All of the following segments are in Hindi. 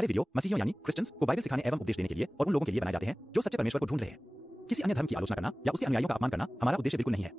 हमारे वीडियो मसीहियों यानी क्रिश्चियंस को बाइबल सिखाने एवं उपदेश देने के लिए और उन लोगों के लिए बनाए जाते हैं जो सच्चे परमेश्वर को ढूंढ रहे हैं। किसी अन्य धर्म की आलोचना करना या उसके अनुयायियों का अपमान करना हमारा उद्देश्य बिल्कुल नहीं है,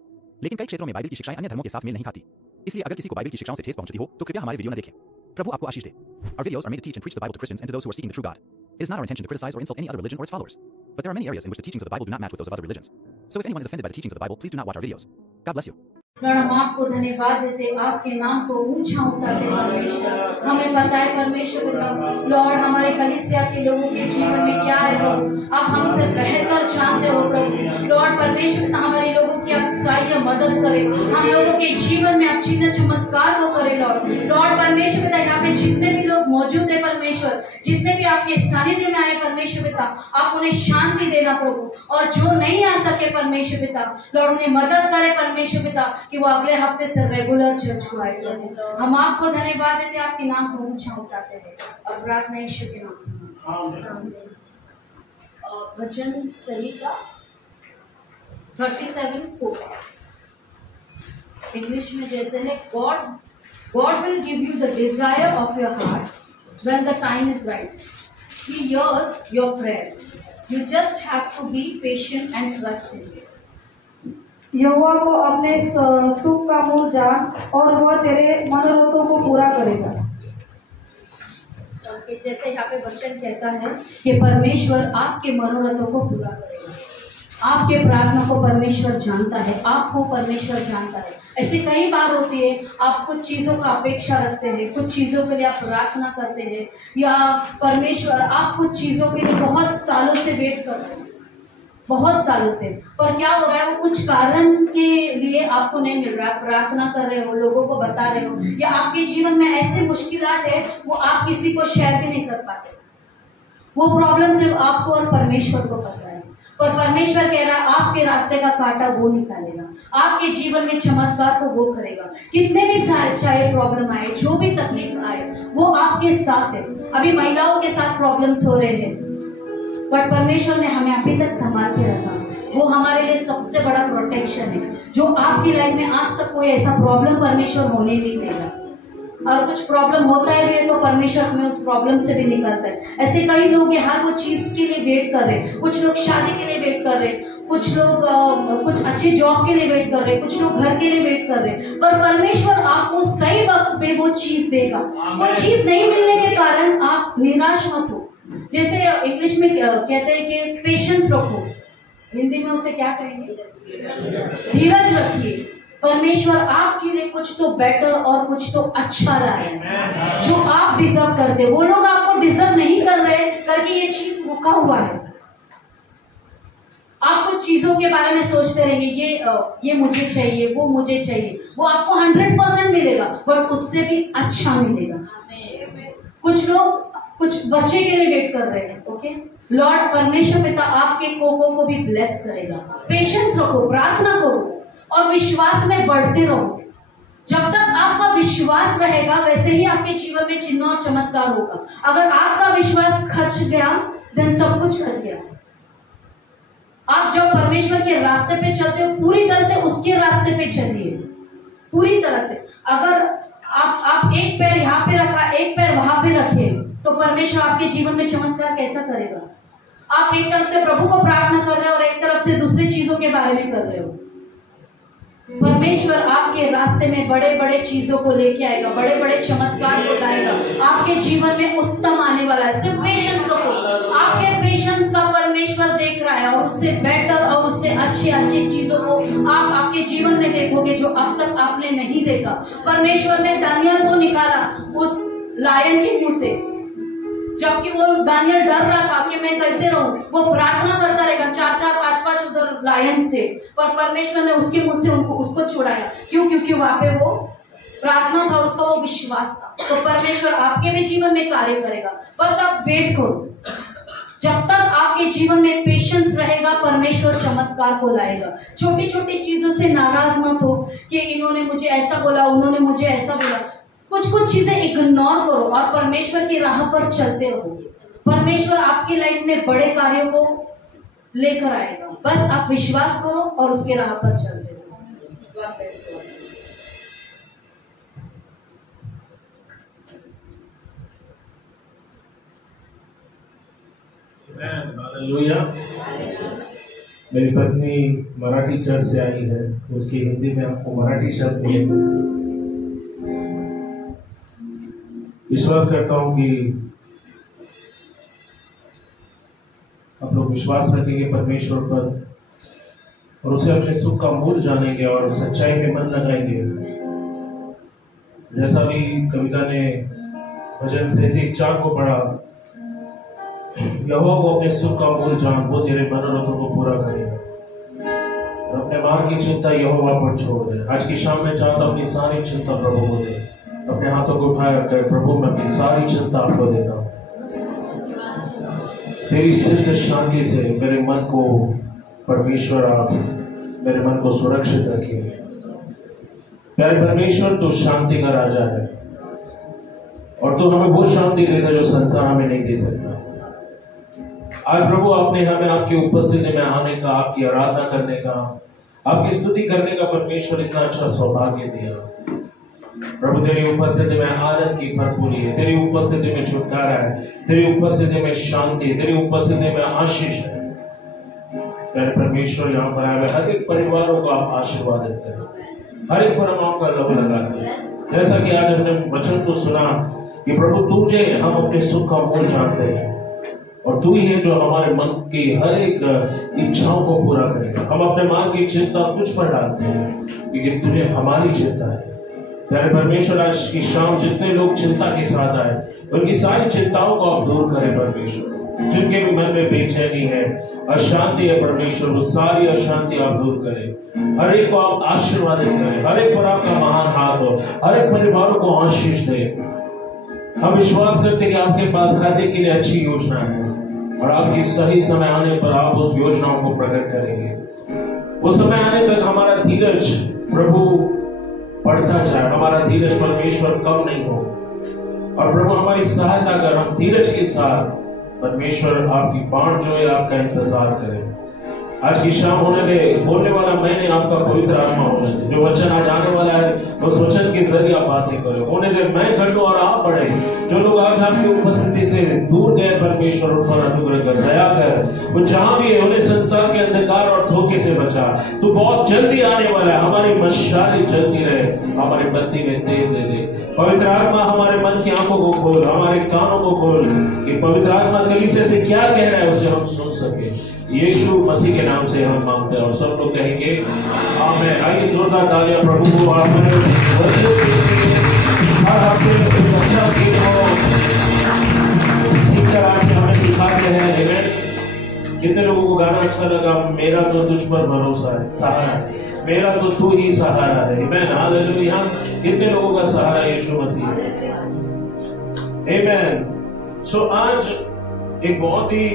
लेकिन कई क्षेत्रों में बाइबल की शिक्षाएं अन्य धर्मों के साथ मेल नहीं खाती। इसलिए अगर किसी को बाइबल की शिक्षाओं से ठेस पहुंचती हो तो कृपया हमारे वीडियो न देखें। प्रभु आपको आशीष दे। Our videos are made to teach and preach the Bible to Christians and to those who are seeking the true God. It is not our intention to criticize or insult any other religion or its followers, but there are many areas in which the teachings of the Bible do not match with those of other religions. So if anyone is offended by the teachings of the Bible, please do not watch our videos. God bless you. Lord, हम आपको धन्यवाद देते, आपके नाम को ऊंचा उठाते परमेश्वर। हमें पता है परमेश्वर पिता, लॉर्ड हमारे कलीसिया के लोगों के जीवन में क्या है प्रभु, आप हमसे बेहतर जानते हो प्रभु। लॉर्ड परमेश्वर पिता, हमारे लोगों की आप सहायता मदद करें, हम लोगों के जीवन में आप चिन्ह चमत्कार को करें लॉर्ड परमेश्वर पिता। यहाँ पे जितने भी लोग मौजूद है परमेश्वर, जितने भी आपके सानिध्य में आए परमेश्वर पिता, आप उन्हें शांति देना प्रभु, और जो नहीं आ सके परमेश्वर पिता, लॉर्ड उन्हें मदद करे परमेश्वर पिता कि वो अगले हफ्ते से रेगुलर चर्च को आए। हम आपको धन्यवाद देते, आपके नाम को ऊंचा उठाते हैं और प्रार्थना यीशु के नाम से। वचन संहिता 37:4 इंग्लिश में जैसे है, God will give you the desire of your heart when the time is right. He hears your prayer. You just have to be patient and trust in Him. यहोवा को अपने सुख का मूल जान और वह तेरे मनोरथों को पूरा करेगा। जैसे यहाँ पे वचन कहता है कि परमेश्वर आपके मनोरथों को पूरा करेगा। आपके प्रार्थना को परमेश्वर जानता है, आपको परमेश्वर जानता है। ऐसे कई बार होती है, आप कुछ चीजों का अपेक्षा रखते हैं, कुछ चीजों के लिए आप प्रार्थना करते हैं, या परमेश्वर आप कुछ चीजों के लिए बहुत सालों से वेट करते हैं, बहुत सालों से, पर क्या हो रहा है, वो कुछ कारण के लिए आपको नहीं मिल रहा है। प्रार्थना कर रहे हो, लोगों को बता रहे हो, या आपके जीवन में ऐसे मुश्किलात है वो आप किसी को शेयर भी नहीं कर पाते। वो प्रॉब्लम सिर्फ आपको और परमेश्वर को पता है, पर परमेश्वर कह रहा है आपके रास्ते का कांटा वो निकालेगा, आपके जीवन में चमत्कार को वो करेगा। कितने भी चाहे प्रॉब्लम आए, जो भी तकलीफ आए, वो आपके साथ है। अभी महिलाओं के साथ प्रॉब्लम्स हो रहे हैं, बट परमेश्वर ने हमें अभी तक संभाल के रखा। वो हमारे लिए सबसे बड़ा प्रोटेक्शन है, जो आपकी लाइफ में आज तक कोई ऐसा प्रॉब्लम परमेश्वर होने नहीं देगा। और कुछ प्रॉब्लम होता है भी तो परमेश्वर हमें उस प्रॉब्लम से भी निकालता है। ऐसे कई लोग हर वो चीज के लिए वेट कर रहे हैं, कुछ लोग शादी के लिए वेट कर रहे हैं, कुछ लोग कुछ अच्छे जॉब के लिए वेट कर रहे हैं, कुछ लोग घर के लिए वेट कर रहे हैं, पर परमेश्वर आपको सही वक्त पे वो चीज देगा। वो चीज नहीं मिलने के कारण आप निराश मत हो। जैसे इंग्लिश में कहते हैं कि पेशेंस रखो, हिंदी में उसे क्या कहेंगे, धीरज रखिए। परमेश्वर आपके लिए कुछ तो बेटर और कुछ तो अच्छा ला रहा है, जो आप डिजर्व करते हो। वो लोग आपको डिजर्व नहीं कर रहे करके ये चीज रुका हुआ है। आप कुछ चीजों के बारे में सोचते रहिए, ये मुझे चाहिए, वो मुझे चाहिए, वो आपको 100% मिलेगा, बट उससे भी अच्छा मिलेगा। कुछ लोग कुछ बच्चे के लिए वेट कर रहे हैं, ओके, लॉर्ड परमेश्वर पिता आपके कोकों को भी ब्लेस करेगा। पेशेंस रखो, प्रार्थना करो और विश्वास में बढ़ते रहो। जब तक आपका विश्वास रहेगा, वैसे ही आपके जीवन में चिन्ह और चमत्कार होगा। अगर आपका विश्वास खच गया, देन सब कुछ खच गया। आप जब परमेश्वर के रास्ते पे चलते हो, पूरी तरह से उसके रास्ते पे चलिए, पूरी तरह से। अगर आप एक पैर यहाँ पे रखा, एक पैर वहां पे रखे, तो परमेश्वर आपके जीवन में चमत्कार कैसा करेगा। आप एक तरफ से प्रभु को प्रार्थना कर रहे हो और एक तरफ से दूसरी चीजों के बारे में कर रहे हो। परमेश्वर आपके रास्ते में बड़े बड़े चीजों को लेके आएगा, बड़े बड़े चमत्कार को लाएगा। आपके जीवन में उत्तम आने वाला है। सिर्फ पेशेंस रखो, आपके पेशेंस का परमेश्वर देख रहा है, और उससे बेटर और उससे अच्छी चीजों को आप आपके जीवन में देखोगे, जो अब तक आपने नहीं देखा। परमेश्वर ने दानियल को निकाला उस लायन के मुंह से, जबकि वो दानियल डर रहा था कि मैं कैसे रहूं। वो प्रार्थना करता रहेगा, 4-4, 5-5 उधर लायंस थे, पर परमेश्वर ने उसके मुंह से उसको छुड़ाया। क्यों? क्योंकि वहां पे वो प्रार्थना था, उसका वो विश्वास था। तो परमेश्वर आपके भी जीवन में कार्य करेगा, बस आप वेट करो। जब तक आपके जीवन में पेशेंस रहेगा, परमेश्वर चमत्कार को लाएगा। छोटी छोटी चीजों से नाराज मत हो कि इन्होंने मुझे ऐसा बोला, उन्होंने मुझे ऐसा बोला। कुछ चीजें इग्नोर करो और परमेश्वर की राह पर चलते रहो। परमेश्वर आपकी लाइफ में बड़े कार्यों को लेकर आएगा, बस आप विश्वास करो और उसके राह पर चलते रहो। हालेलुया। मेरी पत्नी मराठी चर्च से आई है, तो उसकी हिंदी में आपको मराठी शब्द मिलेंगे। विश्वास करता हूं कि आप लोग विश्वास रखेंगे परमेश्वर पर और उसे अपने सुख का मूल जानेंगे और सच्चाई में मन लगाएंगे। जैसा भी कविता ने भजन 37:4 को पढ़ा, यहोवा को अपने सुख का मूल जान, वो तेरे मनोरथों को पूरा करेगा। और अपने मार्ग की चिंता यहोवा पर छोड़ दे। आज की शाम में चाहता अपनी सारी चिंता प्रभु को दे। अपने हाथों को उठाए रखकर, प्रभु मैं अपनी सारी चिंता आपको देता हूँ। तेरी सिद्ध शांति से मेरे मन को परमेश्वर आप मेरे मन को सुरक्षित रखिए। प्यारे परमेश्वर, तू शांति का राजा है और तू हमें वो शांति देता जो संसार हमें नहीं दे सकता। आज प्रभु आपने हमें आपकी उपस्थिति में आने का, आपकी आराधना करने का, आपकी स्तुति करने का परमेश्वर इतना अच्छा सौभाग्य दिया। प्रभु तेरी उपस्थिति में आनंद की भरपूरी है, तेरी उपस्थिति में छुटकारा है, तेरी उपस्थिति में शांति है, तेरी उपस्थिति में आशीष है। प्यारे परमेश्वर, यहाँ पर आए हर एक परिवारों को आप आशीर्वादित करें, हर एक पर हम आपका लव लगाते हैं। जैसा कि आज हमने वचन को सुना कि प्रभु तुझे हम अपने सुख का मूल जानते हैं और तू ही है जो हमारे मन की हर एक इच्छाओं को पूरा करेगा। हम अपने मन की चिंता तुझ पर डालते हैं क्योंकि तुझे हमारी चिंता है। प्यारे परमेश्वर, आज की शाम जितने लोग चिंता के साथ आए, उनकी सारी चिंताओं को आप दूर करें परमेश्वर। जिनके भी मन में बेचैनी है, अशांति है परमेश्वर, वो सारी अशांति आप दूर करें। हर एक को आप आशीर्वादित करें, हर एक पर आपका महान हाथ हो, हर एक परिवारों को आशीष दे। हम विश्वास करते हैं कि आपके पास खाने के लिए अच्छी योजना है और आपकी सही समय आने पर आप उस योजनाओं को प्रकट करेंगे। वो समय आने तक हमारा धीरज प्रभु बढ़ता जाए, हमारा धीरज परमेश्वर कम नहीं हो। और प्रभु हमारी सहायता कर, हम धीरज के साथ परमेश्वर आपकी बाण जो है आपका इंतजार करें। आज की शाम होने दे, बोलने वाला मैंने आपका पवित्र आत्मा होने दे। जो वचन आज आने वाला है उस वचन के जरिए आप बातें करें। होने दे मैं घटूं और आप बढ़े। जो लोग आज आपकी उपस्थिति से दूर गए परमेश्वर उन पर अनुग्रह कर, दया कर। वो जहां भी है उन्हें संसार के अंधकार और धोखे से बचा। तू बहुत जल्दी आने वाला है। हमारी मशालें जलती रहे, हमारे बत्ती में तेल दे दे। पवित्र आत्मा हमारे मन की आंखों को खोल, हमारे कानों को खोल कि पवित्र आत्मा कलीसिया से क्या कह रहा है उसे हम सुन सके। यीशु मसीह के नाम से हम मांगते हैं और सब लोग कहेंगे आमीन। आइए जोरदार तालियां प्रभु को हर हफ्ते एक अच्छा गीत हो सीखकर आज हमें सिखाते हैं। कितने लोगों को गाना अच्छा लगा? मेरा तो तुझ पर भरोसा है, सहारा है, मेरा तो तू ही सहारा है। आमीन, हालेलुया। कितने लोगों का सहारा यीशु मसीह है। आमीन। सो आज एक बहुत ही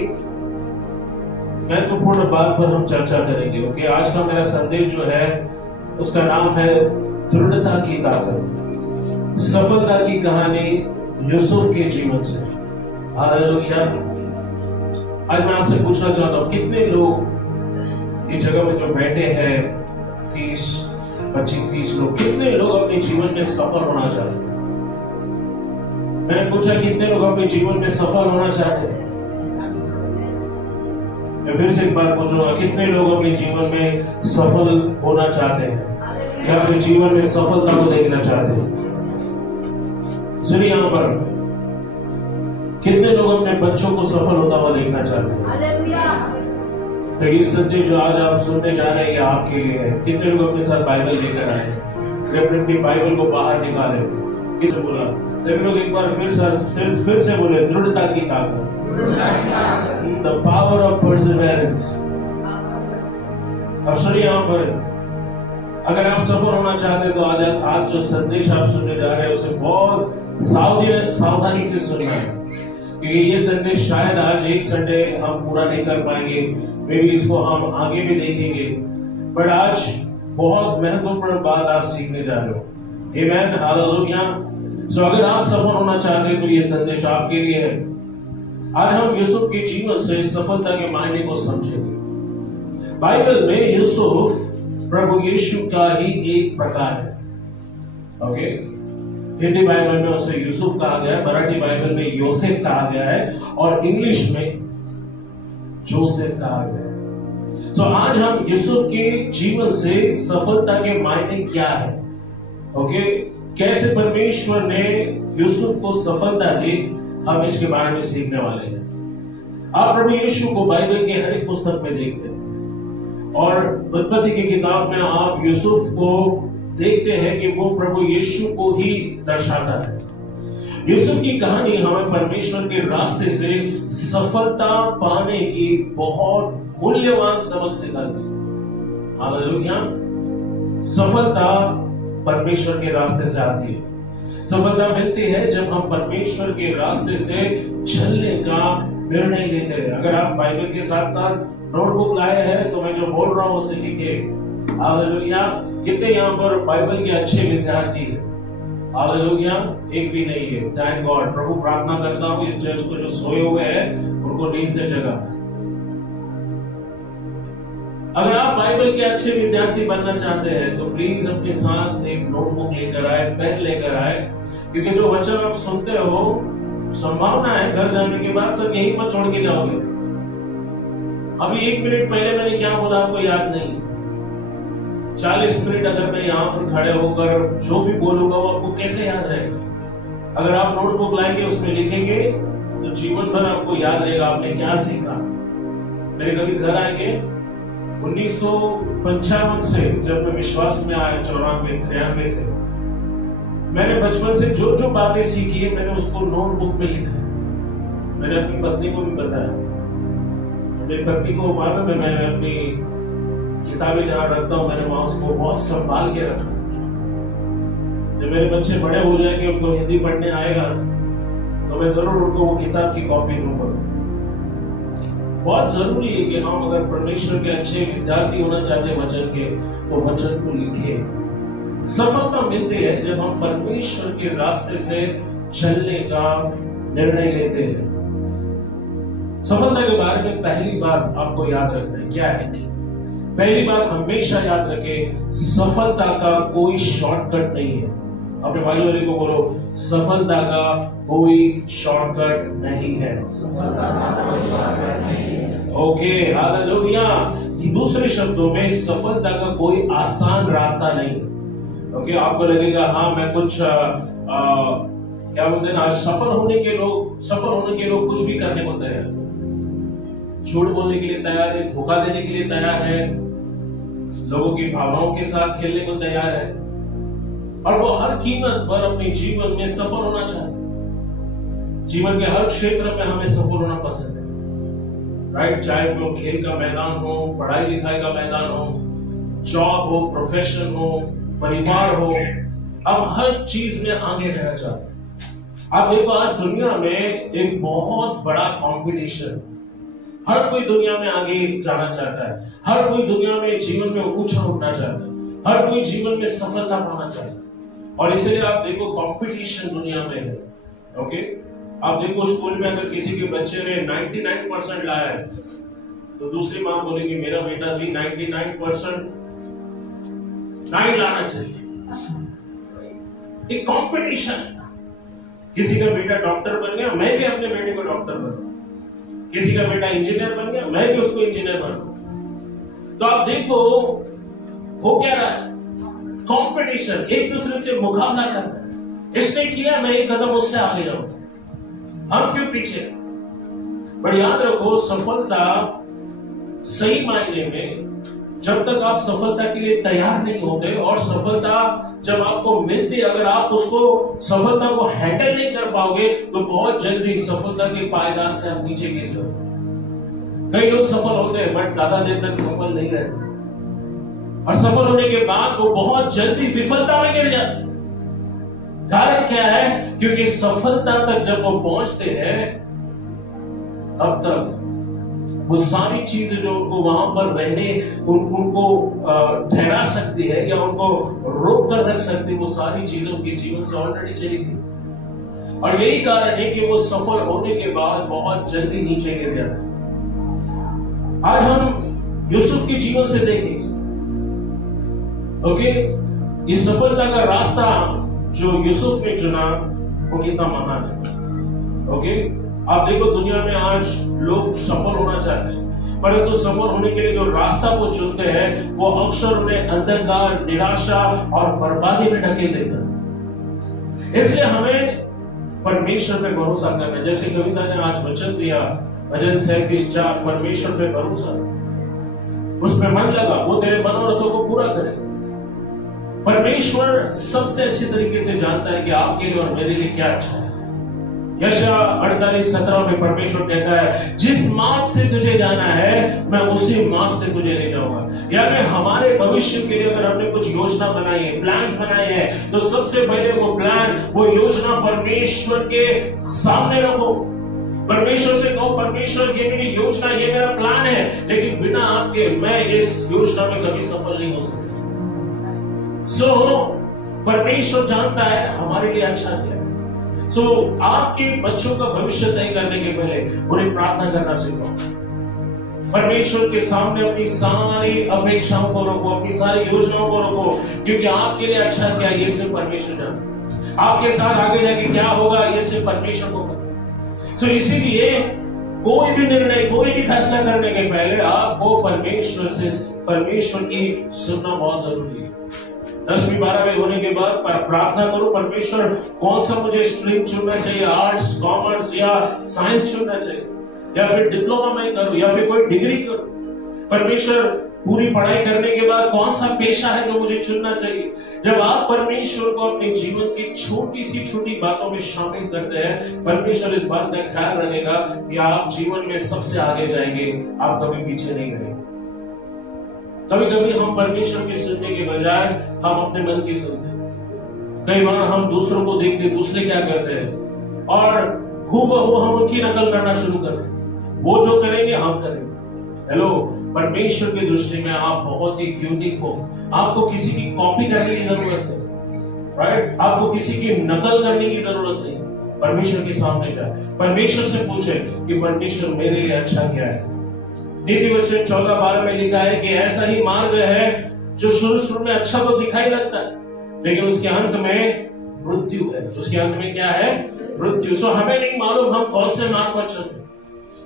महत्वपूर्ण बात पर हम चर्चा करेंगे क्योंकि आज का मेरा संदेश जो है उसका नाम है दृढ़ता की ताकत। सफलता की कहानी यूसुफ के जीवन से। हालेलुया। आज मैं आपसे पूछना चाहता हूं, कितने लोग इस जगह में जो बैठे हैं 25-30 लोग, कितने लोग अपने जीवन में सफल होना चाहते हैं? मैंने पूछा कितने लोग अपने जीवन में सफल होना चाहते हैं? मैं फिर से एक बार पूछूंगा, कितने लोग अपने जीवन में सफल होना चाहते हैं या अपने जीवन में सफलता को देखना चाहते हैं? सुनिए, यहाँ पर कितने लोग अपने बच्चों को सफल होता हुआ देखना चाहते हैं? तो ये संदेश जो आज आप सुनने जा रहे हैं ये आपके लिए है। कितने लोग अपने साथ बाइबल लेकर आए, अपनी बाइबल को बाहर निकाले? किसने बोला? सभी लोग एक बार फिर से बोले, दृढ़ता की ताकत, the power of perseverance। अब सुनिए, यहाँ पर अगर आप सफल होना चाहते हैं तो आज जो संदेश आप सुनने जा रहे हैं उसे बहुत सावधानी से सुनना है क्योंकि ये संदेश शायद आज एक संडे हम पूरा नहीं कर पाएंगे, मे भी इसको हम आगे भी देखेंगे, बट आज बहुत महत्वपूर्ण बात आप सीखने जा रहे हो। आमीन, हालेलुया। सो अगर आप सफल होना चाहते हैं तो ये संदेश आपके लिए है। आज हम यूसुफ के जीवन से सफलता के मायने को समझेंगे। बाइबल में यूसुफ प्रभु यीशु का ही एक प्रकार है। ओके, हिंदी बाइबल में उसे यूसुफ कहा गया है, मराठी बाइबल में योसेफ कहा गया है और इंग्लिश में जोसेफ कहा गया। तो आज हम यूसुफ के जीवन से सफलता के मायने क्या है, ओके, कैसे परमेश्वर ने यूसुफ को सफलता दी, हम इसके बारे में सीखने वाले हैं। आप प्रभु यीशु को बाइबल के हर एक पुस्तक में देखते हैं और उत्पत्ति की किताब में आप यूसुफ को देखते हैं कि वो प्रभु यीशु को ही दर्शाता है। यूसुफ की कहानी हमें परमेश्वर के रास्ते से सफलता पाने की बहुत मूल्यवान सबक सिखाती है। हालेलुया। सफलता परमेश्वर के रास्ते से आती है। सफलता मिलती है जब हम परमेश्वर के रास्ते से चलने का निर्णय लेते हैं। अगर आप बाइबल के साथ साथ नोटबुक लाए हैं तो मैं जो बोल रहा हूं उसे लिखिए। हालेलुया। कितने यहाँ पर बाइबल के अच्छे विद्यार्थी हैं? हालेलुया। एक भी नहीं है। Thank God. प्रभु प्रार्थना करता हूँ इस चर्च को जो सोए हुए हैं उनको नींद से जगा। अगर आप बाइबल के अच्छे विद्यार्थी बनना चाहते हैं तो प्लीज अपने साथ एक नोटबुक लेकर आए, पेन लेकर आए, क्योंकि जो वचन आप सुनते हो संभावना है घर जाने के बाद सब यही मत छोड़ के जाओगे। अभी 1 मिनट पहले मैंने क्या बोला आपको याद नहीं। 40 मिनट अगर मैं यहाँ पर खड़े होकर जो भी बोलूंगा वो आपको कैसे याद रहेगा? अगर आप नोटबुक लाएंगे उसमें लिखेंगे तो जीवन भर आपको याद रहेगा आपने क्या सीखा। मेरे कभी घर आएंगे 1955 से जब मैं विश्वास में आया, 94-93 से मैंने बचपन से जो जो बातें सीखी है मैंने उसको नोटबुक में लिखा। मैंने अपनी पत्नी को भी बताया। मेरी पत्नी को मालूम है मैंने अपनी किताबें जहाँ रखता हूँ मैंने वहां उसको बहुत संभाल के रखा। जब मेरे बच्चे बड़े हो जाएंगे उनको हिंदी पढ़ने आएगा तो मैं जरूर उनको वो किताब की कॉपी दूंगा। बहुत जरूरी है कि हम अगर परमेश्वर के अच्छे विद्यार्थी होना चाहते हैं वचन के तो वचन को लिखे। सफलता मिलती है जब हम परमेश्वर के रास्ते से चलने का निर्णय लेते हैं। सफलता के बारे में पहली बात आपको याद रखना है क्या है? पहली बात हमेशा याद रखें, सफलता का कोई शॉर्टकट नहीं है। अपने बाजू वाले को बोलो, सफलता का कोई शॉर्टकट नहीं है। Okay, hallelujah. दूसरे शब्दों में सफलता का कोई आसान रास्ता नहीं। ओके, आपको लगेगा हाँ मैं कुछ क्या बोलते हैं, आज सफल होने के लोग कुछ भी करने को तैयार, झूठ बोलने के लिए तैयार है, धोखा देने के लिए तैयार है, लोगों की भावनाओं के साथ खेलने को तैयार है और वो हर कीमत पर अपने जीवन में सफल होना चाहते हैं। जीवन के हर क्षेत्र में हमें सफल होना पसंद है, राइट? चाहे वो खेल का मैदान हो, पढ़ाई लिखाई का मैदान हो, जॉब हो, प्रोफेशन हो, परिवार हो, हम हर चीज में आगे रहना चाहते हैं। आप देखो आज दुनिया में एक बहुत बड़ा कंपटीशन, हर कोई दुनिया में आगे जाना चाहता है, हर कोई दुनिया में जीवन में ऊंचा उठना चाहता है, हर कोई जीवन में सफलता पाना चाहता है और इसलिए आप देखो कंपटीशन दुनिया में है। ओके, आप देखो स्कूल में अगर किसी के बच्चे ने 99% लाया है तो दूसरी माँ बोलेगी मेरा बेटा भी 99% 9 लाना चाहिए। एक कंपटीशन, किसी का बेटा डॉक्टर बन गया मैं भी अपने बेटे को डॉक्टर बनूं, किसी का बेटा इंजीनियर बन गया मैं भी उसको इंजीनियर बनूं। तो आप देखो हो क्या रहा है, कंपटीशन, एक दूसरे से मुकाबला करना। इसने किया मैं एक कदम उससे आगे जाऊं, हम क्यों पीछे? पर याद रखो सफलता सही मायने में जब तक आप सफलता के लिए तैयार नहीं होते और सफलता जब आपको मिलती, अगर आप उसको सफलता को हैंडल नहीं कर पाओगे तो बहुत जल्दी सफलता के पायदान से आप नीचे गिर जाओगे। कई लोग सफल होते हैं बट ज्यादा देर तक सफल नहीं रहते और सफल होने के बाद वो बहुत जल्दी विफलता में गिर जाते। कारण क्या है? क्योंकि सफलता तक जब वो पहुंचते हैं तब तक वो सारी चीजें जो उनको वहां पर रहने उनको ठहरा सकती है या उनको रोक कर रख सकती है, वो सारी चीजें उनके जीवन से ऑलरेडी चली गई और यही कारण है कि वो सफल होने के बाद बहुत जल्दी नीचे गिर जाते। आज हम यूसुफ के जीवन से देखेंगे। ओके, इस सफलता का रास्ता जो यूसुफ ने चुना वो कितना महान है। ओके, आप देखो दुनिया में आज लोग सफल होना चाहते हैं, परंतु सफल होने के लिए जो रास्ता वो चुनते हैं वो अक्सर उन्हें अंधकार, निराशा और बर्बादी में ढकेल देता है। इसलिए हमें परमेश्वर पे भरोसा करना है। जैसे कविता ने आज वचन दिया, भजन 37:4, परमेश्वर पे भरोसा, उसमें मन लगा, वो तेरे मनोरथों को पूरा करे। परमेश्वर सबसे अच्छे तरीके से जानता है कि आपके लिए और मेरे लिए क्या अच्छा है। यशायाह 48:17 में परमेश्वर कहता है, जिस मार्ग से तुझे जाना है मैं उसी मार्ग से तुझे ले जाऊंगा। यानी हमारे भविष्य के लिए अगर हमने कुछ योजना बनाई है, प्लान्स बनाए हैं, तो सबसे पहले वो प्लान, वो योजना परमेश्वर के सामने रखो। परमेश्वर से कहो, परमेश्वर ये मेरी योजना, ये मेरा प्लान है, लेकिन बिना आपके मैं इस योजना में कभी सफल नहीं हो सकता। परमेश्वर जानता है हमारे लिए अच्छा क्या है। आपके बच्चों का भविष्य तय करने के पहले उन्हें प्रार्थना करना सीखो। परमेश्वर के सामने अपनी सारी अपेक्षाओं को रखो, अपनी सारी योजनाओं को रखो, क्योंकि आपके लिए अच्छा क्या है ये सिर्फ परमेश्वर जानता है। आपके साथ आगे जाके क्या होगा ये सिर्फ परमेश्वर को पता है। इसीलिए कोई भी निर्णय, कोई भी फैसला करने के पहले आपको परमेश्वर की सुनना बहुत जरूरी है। 10वीं 12वीं होने के बाद प्रार्थना करो, परमेश्वर कौन सा मुझे स्ट्रीम चुनना चाहिए, आर्ट्स, कॉमर्स या साइंस चुनना चाहिए, या फिर डिप्लोमा में करूं या फिर कोई डिग्री करूं। परमेश्वर पूरी पढ़ाई करने के बाद कौन सा पेशा है जो मुझे चुनना चाहिए। जब आप परमेश्वर को अपने जीवन की छोटी सी छोटी बातों में शामिल करते हैं, परमेश्वर इस बात का ख्याल रखेगा कि आप जीवन में सबसे आगे जाएंगे, आप कभी पीछे नहीं रहेंगे। कभी कभी हम परमेश्वर की सुनने के बजाय हम अपने मन की सुनते हैं। कई बार हम दूसरों को देखते, दूसरे क्या करते हैं, और हूबहू हम उनकी नकल करना शुरू करते हैं। वो जो करेंगे हम करेंगे। हेलो, परमेश्वर की दृष्टि में आप बहुत ही यूनिक हो। आपको किसी की कॉपी करने की जरूरत नहीं, राइट? आपको किसी की नकल करने की जरूरत नहीं। परमेश्वर के सामने जाए, परमेश्वर से पूछे कि परमेश्वर मेरे लिए अच्छा क्या है। नीति वचन 14:12 में लिखा है कि ऐसा ही मार्ग है जो शुरू में अच्छा तो दिखाई लगता है, लेकिन उसके अंत में मृत्यु है। उसके अंत में क्या है? मृत्यु। हमें नहीं मालूम हम कौन से मार्ग पर चलते,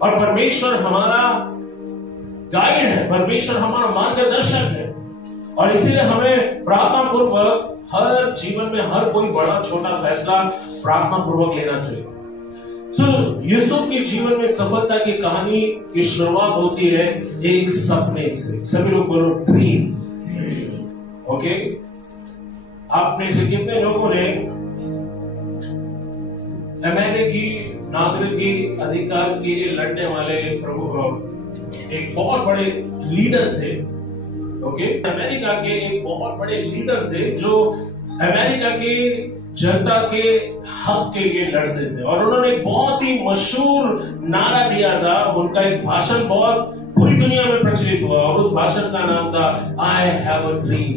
और परमेश्वर हमारा गाइड है, परमेश्वर हमारा मार्गदर्शक है। और इसीलिए हमें प्रार्थना पूर्वक हर जीवन में हर कोई बड़ा छोटा फैसला प्रार्थना पूर्वक लेना चाहिए। यूसुफ के जीवन में सफलता की कहानी की शुरुआत होती है एक सपने से। सभी लोग बोलो ड्रीम। ओके, आप में से कितने लोगों ने अमेरिकी नागरिकी अधिकार के लिए लड़ने वाले एक बहुत बड़े लीडर थे। ओके, अमेरिका के एक बहुत बड़े लीडर थे जो अमेरिका के जनता के हक के लिए लड़ते थे, और उन्होंने एक बहुत ही मशहूर नारा दिया था। उनका एक भाषण बहुत पूरी दुनिया में प्रचलित हुआ, और उस भाषण का नाम था आई हैव अ ड्रीम।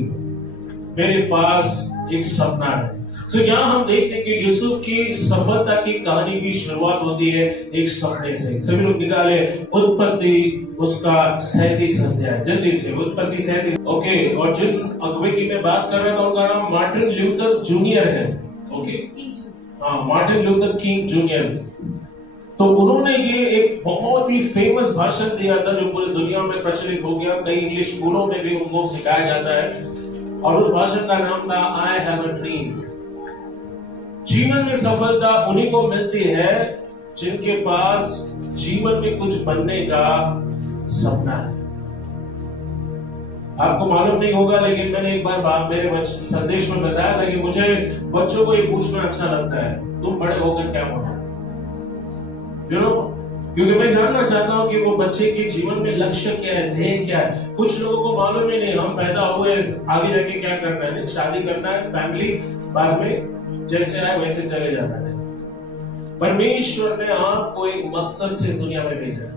मेरे पास एक सपना है। यहाँ हम देखते हैं कि यूसुफ की सफलता की कहानी की शुरुआत होती है एक सपने से। सभी लोग निकाले उत्पत्ति उसका 37 अध्याय, जल्दी से उत्पत्ति 37। ओके, और जिन अगुवे की मैं बात कर रहा था उनका नाम मार्टिन लूथर जूनियर है। ओके, हाँ, मार्टिन लूथर किंग जूनियर। तो उन्होंने ये एक बहुत ही फेमस भाषण दिया था जो पूरी दुनिया में प्रचलित हो गया। कई इंग्लिश स्कूलों में भी उनको सिखाया जाता है, और उस भाषण का नाम था आई हैव अ ड्रीम। जीवन में सफलता उन्हीं को मिलती है जिनके पास जीवन में कुछ बनने का सपना है। आपको मालूम नहीं होगा, लेकिन मैंने एक बार मेरे संदेश में बताया था कि मुझे बच्चों को ये पूछना अच्छा लगता है, तुम बड़े होकर क्या बनोगे? क्योंकि मैं जानना चाहता हूं कि वो बच्चे के जीवन में लक्ष्य क्या है, ध्येय क्या है। कुछ लोगों को मालूम ही नहीं, हम पैदा हुए आगे जाके क्या करना है, शादी करना है, फैमिली बाद में जैसे आए वैसे चले जाना है। परमेश्वर ने आपको एक मकसद से इस दुनिया में भेजा,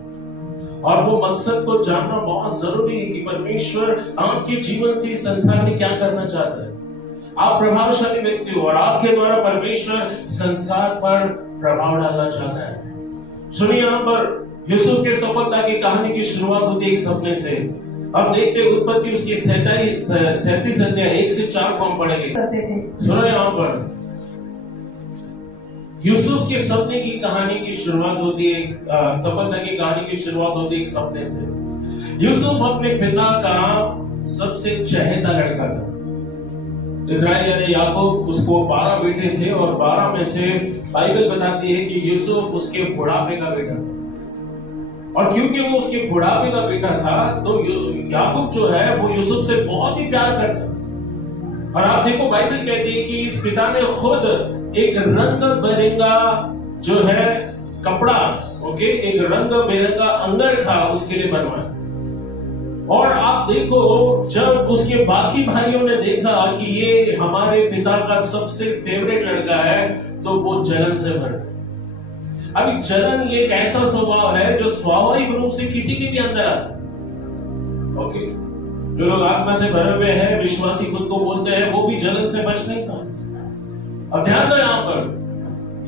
और वो मकसद को जानना बहुत जरूरी है कि परमेश्वर आपके जीवन से इस संसार में क्या करना चाहता है। आप प्रभावशाली व्यक्ति हो, और आपके द्वारा परमेश्वर संसार पर प्रभाव डालना चाहता है। सुनिए, यहाँ पर यूसुफ के सफलता की कहानी की शुरुआत होती है एक सपने से। अब देखते हैं उत्पत्ति उसके 37 अध्याय 1 से 4 को हम पढ़ेंगे। सुनो, यहाँ पर यूसुफ के सपने की कहानी की शुरुआत होती है, सफलता की कहानी की शुरुआत होती है एक सपने से। यूसुफ अपने पिता का सबसे चहेता लड़का था। इजराइल यानी याकूब, उसको 12 बेटे थे और 12 में से बाइबल बताती है कि यूसुफ उसके बुढ़ापे का बेटा था। और क्योंकि वो उसके बुढ़ापे का बेटा था तो याकूब जो है वो यूसुफ से बहुत ही प्यार करता। और आप देखो बाइबल कहती है कि इस पिता ने खुद एक रंग बिरंगा जो है कपड़ा, ओके, एक रंग बिरंगा अंगरखा उसके लिए बनवाया। और आप देखो जब उसके बाकी भाइयों ने देखा कि ये हमारे पिता का सबसे फेवरेट लड़का है तो वो जलन से भर गए। अभी जलन ये एक ऐसा स्वभाव है जो स्वाभाविक रूप से किसी के भी अंदर आता है। ओके, जो लोग आत्मा से भरे हुए हैं, विश्वासी खुद को बोलते हैं, वो भी जलन से बच नहीं पाए। अब ध्यान दो यहां पर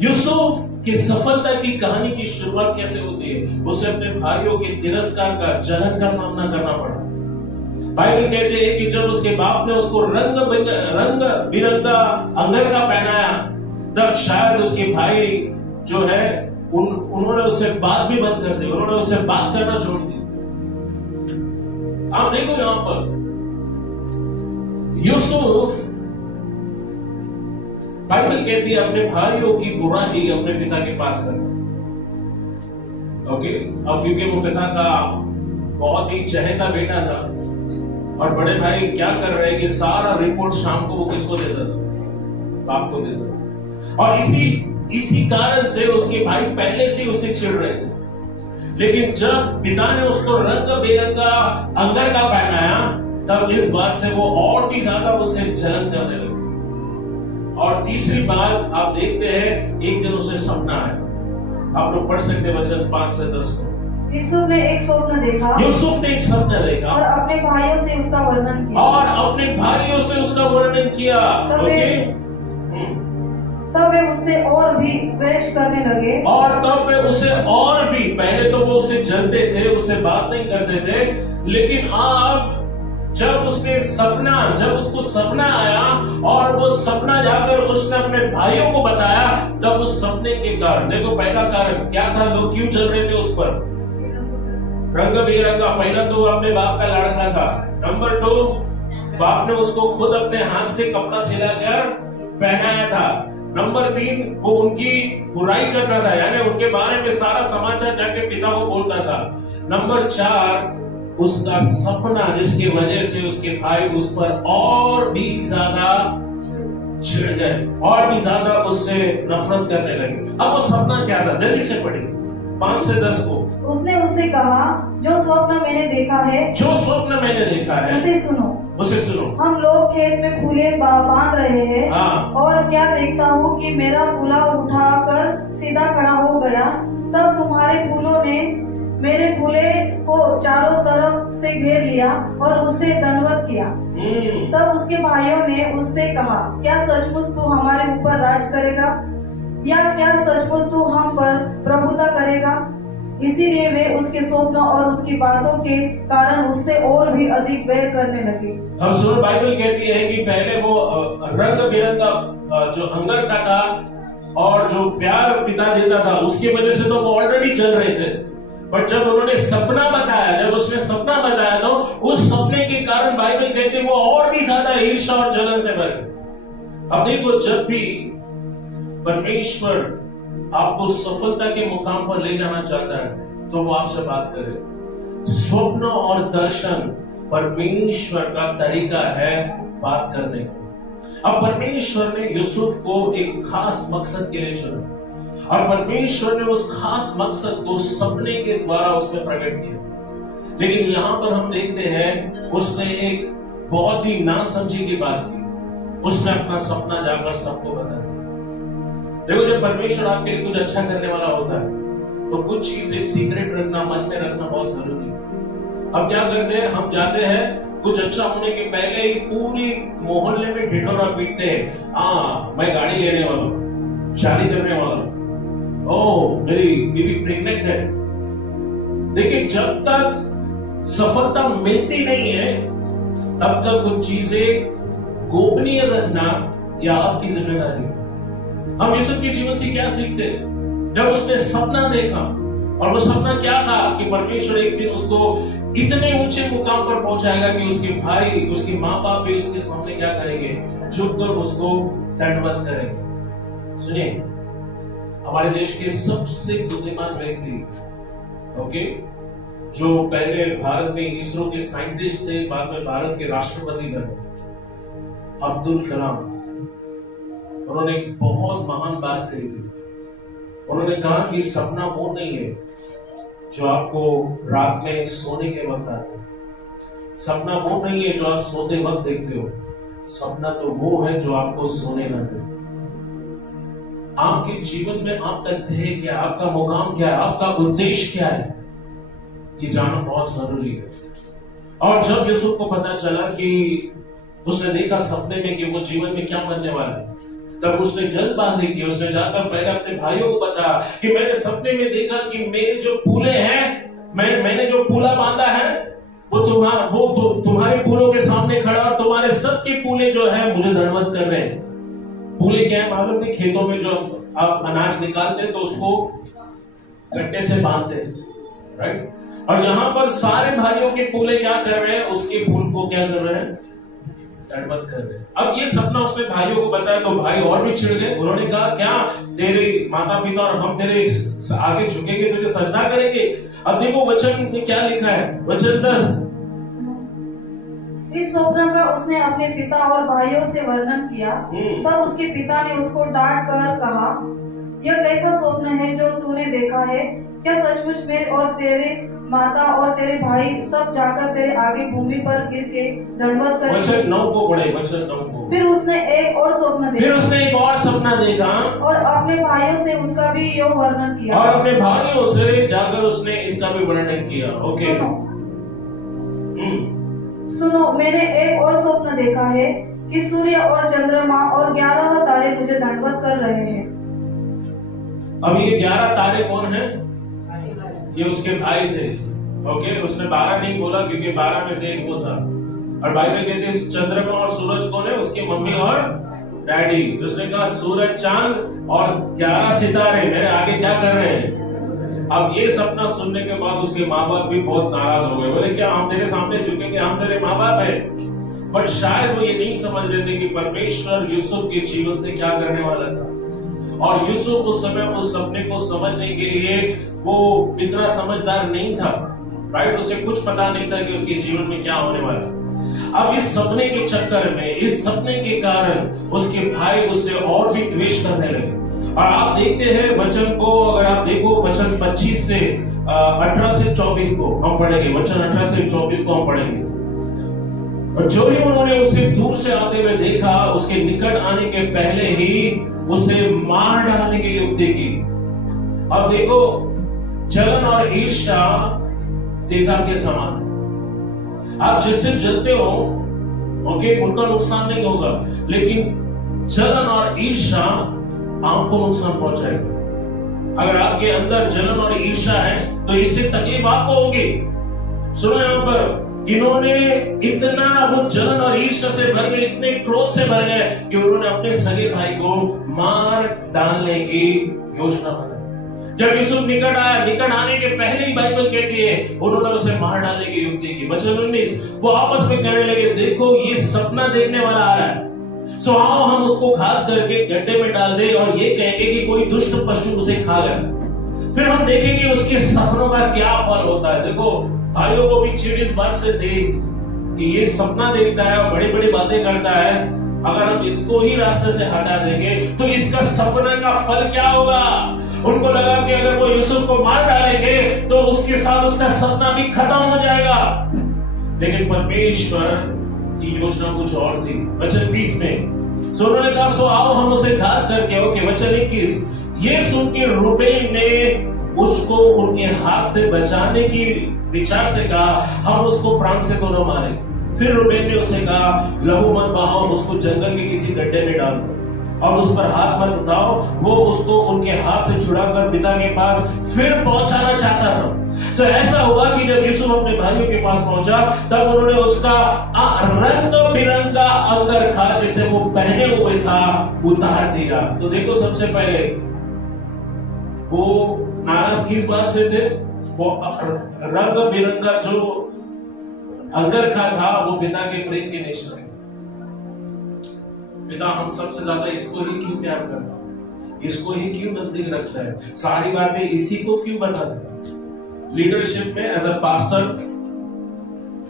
यूसुफ की सफलता की कहानी की शुरुआत कैसे होती है। उसे अपने भाइयों के तिरस्कार का, जलन का सामना करना पड़ा। बाइबल कहते हैं कि जब उसके बाप ने उसको रंग बिरंगा अंगरखा पहनाया तब शायद उसके भाई जो है उन्होंने उससे बात भी बंद कर दी, उन्होंने उससे बात करना छोड़ दी। आप देखो यहां पर यूसुफ, बाइबल कहती है अपने भाइयों की बुराई अपने पिता के पास करना। ओके, अब क्योंकि वो पिता का बहुत ही चहेता बेटा था और बड़े भाई क्या कर रहे हैं कि सारा रिपोर्ट शाम को वो किसको देता था, बाप को देता था। और इसी कारण से उसके भाई पहले से उससे चिढ़ रहे थे। लेकिन जब पिता ने उसको रंग बेरंगा अंगरखा पहनाया तब इस बात से वो और भी ज्यादा उससे जलन करने लगे। और तीसरी बात आप देखते हैं, एक दिन उसे सपना आया। आप लोग पढ़ सकते वचन 5 से 10 को। यूसुफ ने एक स्वप्न देखा, यूसुफ ने एक सपना देखा और अपने भाइयों से उसका वर्णन किया। तब वे उससे और भी द्वेष करने लगे। और तब वे उसे और भी, पहले तो वो उससे जलते थे, उससे बात नहीं करते थे, लेकिन अब जब उसको सपना आया और वो सपना जाकर उसने अपने भाइयों को बताया, तब उस सपने के कारण, देखो पहला कारण क्या था, लोग क्यों चल रहे थे उस पर, रंग बिरंगा। पहला तो अपने बाप का लड़का था। नंबर 2, बाप ने उसको खुद अपने हाथ से कपड़ा सिलाकर पहनाया था। नंबर 3, वो उनकी बुराई करता था, यानी उनके बारे में सारा समाचार जाके पिता को बोलता था। नंबर 4, उसका सपना जिसकी वजह से उसके भाई उस पर और भी ज्यादा चिढ़ गए, और भी ज्यादा उससे नफरत करने लगे। अब वो सपना क्या था, जल्दी से पढ़िए 5 से 10 को। उसने उससे कहा, जो स्वप्न मैंने देखा है उसे सुनो। हम लोग खेत में फूले बांध रहे हैं। हाँ। और क्या देखता हूँ कि मेरा फूला उठाकर सीधा खड़ा हो गया। तब तुम्हारे फूलों ने मेरे फूले को चारों तरफ से घेर लिया और उसे दंडवत किया। तब उसके भाइयों ने उससे कहा, क्या सचमुच तू हमारे ऊपर राज करेगा, या क्या सचमुच तू हम पर प्रभुता करेगा? इसीलिए वे उसके स्वप्न और उसकी बातों के कारण उससे और भी अधिक बैर करने लगे। हम सुनो, बाइबल कहती है कि पहले वो रंग बिरंगा जो अंगरखा था और जो प्यार पिता देता था, उसकी वजह से तो वो ऑलरेडी चल रहे थे। बट जब उन्होंने सपना बताया, जब उसने सपना बताया तो उस सपने के कारण बाइबल कहती है वो और भी ज्यादा ईर्ष्या और जलन से भर गए। अब देखो, जब भी परमेश्वर आपको सफलता के मुकाम पर ले जाना चाहता है तो वो आपसे बात करे। स्वप्न और दर्शन परमेश्वर का तरीका है बात करने का। अब परमेश्वर ने यूसुफ को एक खास मकसद के लिए चुना और परमेश्वर ने उस खास मकसद को सपने के द्वारा उसमें प्रकट किया। लेकिन यहां पर हम देखते हैं उसने एक बहुत ही नासमझी की बात की। उसने अपना सपना जाकर सबको बताया। देखो, जब परमेश्वर आपके लिए कुछ अच्छा करने वाला होता है तो कुछ चीजें सीक्रेट रखना, मन में रखना बहुत जरूरी है। अब क्या करते हैं, हम जाते हैं कुछ अच्छा होने के पहले ही पूरी मोहल्ले में ढिढोरा पीटते हैं। हाँ, मैं गाड़ी लेने वाला हूँ, शादी करने वाला हूँ, ओह मेरी बीवी प्रेग्नेंट है। देखिए, जब तक सफलता मिलती नहीं है तब तक कुछ चीजें गोपनीय रखना या आपकी जिम्मेदारी। हम यूसुफ के जीवन से क्या सीखते हैं? जब उसने सपना देखा, और वो सपना क्या था कि परमेश्वर एक दिन उसको इतने ऊंचे मुकाम पर पहुंचाएगा कि उसके भाई, उसके माँ बाप भी उसके सामने क्या करेंगे, झुककर उसको दंडवत करेंगे। सुनिए, हमारे देश के सबसे बुद्धिमान व्यक्ति, ओके, जो पहले भारत में इसरो के साइंटिस्ट थे, बाद में भारत के राष्ट्रपति बने, अब्दुल कलाम, उन्होंने एक बहुत महान बात कही थी। उन्होंने कहा कि सपना वो नहीं है जो आपको रात में सोने के वक्त आता है, सपना वो नहीं है जो आप सोते वक्त देखते हो, सपना तो वो है जो आपको सोने न दे। आपके जीवन में आपका ध्येय क्या है, आपका मुकाम क्या है, आपका उद्देश्य क्या है, ये जानना बहुत जरूरी है। और जब यूसुफ को पता चला कि उसने देखा सपने में कि वो जीवन में क्या बनने वाला है, तब उसने जल्दबाजी की। उसने जाकर पहले अपने भाइयों को बताया कि मैंने सपने में देखा कि मेरे जो पूले हैं, मैंने जो पूला बांधा है वो तुम्हारे पूलों के सामने खड़ा, और तुम्हारे सबके पूले जो है मुझे दंडवत कर रहे हैं। पूले क्या है मालूम नहीं? खेतों में जो आप अनाज निकालते हैं तो उसको गट्टे से बांधते हैं, राइट? और यहाँ पर सारे भाइयों के पूले क्या कर रहे हैं, उसके फूल को क्या कर रहे हैं, दंडवत कर रहे हैं। अब ये सपना उसने भाइयों को बताया तो भाई और भी चिढ़ गए। उन्होंने कहा क्या तेरे माता पिता और हम तेरे आगे झुकेंगे, तुझे सजदा करेंगे? अब देखो वचन में क्या लिखा है, वचन 10। इस स्वप्न का उसने अपने पिता और भाइयों से वर्णन किया। तब उसके पिता ने उसको डांट कर कहा, यह कैसा स्वप्न है जो तूने देखा है? क्या सचमुच मैं और तेरे माता और तेरे भाई सब जाकर तेरे आगे भूमि पर गिर के दंडवत करेंगे? वचन 9 को पढ़े, वचन 9 को। फिर उसने एक और सपना देखा और अपने भाइयों से उसका भी यो वर्णन किया। और अपने भाइयों से जाकर उसने इसका भी वर्णन किया। ओके, सुनो, मैंने एक और स्वप्न देखा है कि सूर्य और चंद्रमा और 11 तारे मुझे दंडवत कर रहे हैं। अब ये 11 तारे कौन है? ये उसके भाई थे। ओके, उसने 12 नहीं बोला क्योंकि 12 में से एक वो था। और बाइबल कहते हैं चंद्रमा और सूरज कौन है? उसकी मम्मी और डैडी। उसने कहा सूरज, चांद और 11 सितारे मेरे आगे क्या कर रहे हैं? अब ये सपना सुनने के बाद उसके माँ बाप भी बहुत नाराज हो गए। बोले क्या हम तेरे सामने झुकेंगे? हम तेरे माँ बाप है। बट शायद वो ये नहीं समझ रहे थे कि परमेश्वर यूसुफ के जीवन से क्या करने वाला था। और यूसुफ उस समय उस सपने को समझने के लिए वो इतना समझदार नहीं था, राइट? उसे कुछ पता नहीं था कि उसके जीवन में क्या होने वाला है। अब इस सपने के चक्कर में, इस सपने के कारण उसके भाई उससे और भी द्वेष करने लगे। और आप देखते हैं वचन को, अगर आप देखो वचन 25 से 18 से 24 को हम पढ़ेंगे। वचन 18 से 24 को हम पढ़ेंगे। और जो ही उन्होंने उसे दूर से आते हुए देखा, उसके निकट आने के पहले ही उसे मार डालने की युक्ति की। अब देखो, जलन और ईर्ष्या तेजाब के समान। आप जिससे जलते हो, ओके, उनका नुकसान नहीं होगा, लेकिन जलन और ईर्ष्या आपको नुकसान पहुंचाएगा। अगर आपके अंदर जलन और ईर्ष्या है तो इससे तकलीफ आपको होगी। सुनो, यहाँ पर इन्होंने इतना वो जलन और ईर्ष्या से भर गए, इतने क्रोध से भर गए कि उन्होंने अपने सगे भाई को मार डालने की योजना बनाई। जब यूसुफ निकट आया, निकट आने के पहले ही बाइबल कहती है उन्होंने उसे मार डालने की युक्ति की। वचन 19, वो आपस में कहने लगे, देखो ये सपना देखने वाला आ रहा है, सो आओ हम उसको घात करके गड्ढे में डाल दे और ये कहेंगे कि कोई दुष्ट पशु उसे खा गया, फिर हम देखेंगे उसके सपनों का क्या फल होता है। देखो, भाइयों को भी चिढ़ इस बात से थी कि ये सपना देखता है और बड़ी बड़ी बातें करता है, अगर हम इसको ही रास्ते से हटा देंगे तो इसका सपना का फल क्या होगा। उनको लगा कि अगर वो यूसुफ को मार डालेंगे तो उसके साथ उसका सपना भी खत्म हो जाएगा, लेकिन परमेश्वर की योजना कुछ और थी। वचन 20 में सो उन्होंने कहा, सो आओ हम उसे घात करके। ओके, वचन 21, ये सुन के रूबेन ने उसको उनके हाथ से बचाने की विचार से कहा, हम उसको प्राण से तो न मारे। फिर रूबेन ने उसे कहा, लहू मत बहाओ, उसको जंगल के किसी गड्ढे में डाल दो और उस पर हाथ मत उठाओ। वो उसको उनके हाथ से छुड़ाकर पिता के पास फिर पहुंचाना चाहता था। तो ऐसा हुआ कि जब यूसुफ अपने भाइयों के पास पहुंचा, तब उन्होंने उसका रंग बिरंगा अंगरखा जिसे वो पहने हुए था उतार दिया। तो देखो, सबसे पहले वो नाराज किस बात से थे? वो रंग बिरंगा जो अंगरखा था वो पिता के प्रेम के निशान। पिता हम सबसे ज्यादा इसको ही क्यों प्यार करता है, इसको ही क्यों नजदीक रखता है, सारी बातें इसी को क्यों बताता है। लीडरशिप में एज अ पास्टर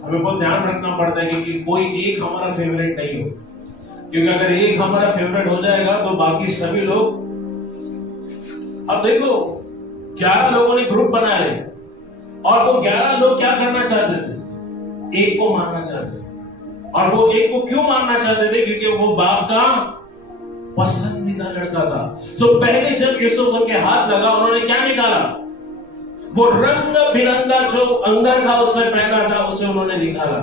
हमें बहुत ध्यान रखना पड़ता है कि कोई एक हमारा फेवरेट नहीं हो, क्योंकि अगर एक हमारा फेवरेट हो जाएगा तो बाकी सभी लोग, अब देखो 11 लोगों ने ग्रुप बनाए और वो 11 लोग क्या करना चाहते थे, एक को मारना चाहते थे। और वो एक को क्यों मारना चाहते थे, क्योंकि वो बाप का पसंदीदा लड़का था। सो पहले जब यूसुफ के हाथ लगा, उन्होंने क्या निकाला, वो रंग बिरंगा जो अंगरखा उसने पहना था उसे उन्होंने निकाला।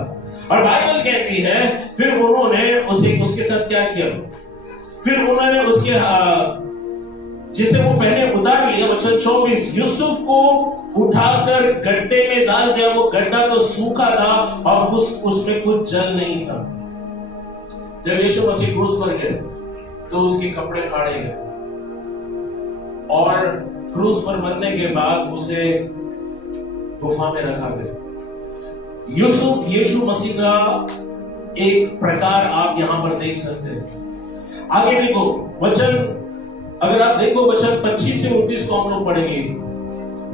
और बाइबल कहती है फिर उन्होंने उसके साथ क्या किया, फिर उन्होंने उसके जिसे वो पहले उतार लिया। वचन 24, यूसुफ को उठाकर गड्ढे में डाल दिया। वो गड्ढा तो सूखा था और उसमें कुछ जल नहीं था। जब यीशु मसीह क्रूस पर गए तो उसके कपड़े फाड़े गए और क्रूस पर मरने के बाद उसे गुफा में रखा गया। यूसुफ यीशु मसीह का एक प्रकार आप यहां पर देख सकते हैं। आगे देखो वचन, अगर आप देखो वचन 25 से 29 को हम लोग पढ़ेंगे।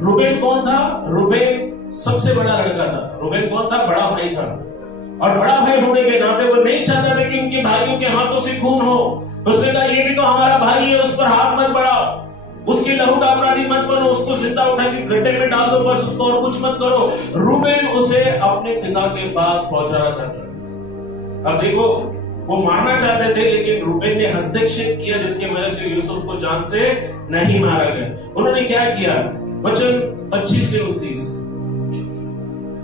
रूबेन कौन था? रूबेन सबसे बड़ा लड़का था। रूबेन कौन था? बड़ा भाई था। और बड़ा भाई होने के नाते वो नहीं चाहता था कि उनके भाइयों के हाथों से खून हो। उसने कहा ये भी तो हमारा भाई है, उस पर हाथ मत बढ़ाओ, उसकी लहू का अपराधी मत बनो, उसको जिंदा उठा के गड्ढे में डाल दो, बस उसको और कुछ मत करो। रूबेन उसे अपने पिता के पास पहुंचाना चाहता था। अब देखो वो मारना चाहते थे, लेकिन रूबेन ने हस्तक्षेप किया जिसकी वजह से यूसुफ को जान से नहीं मारा गया। उन्होंने क्या किया? वचन 25 से 29।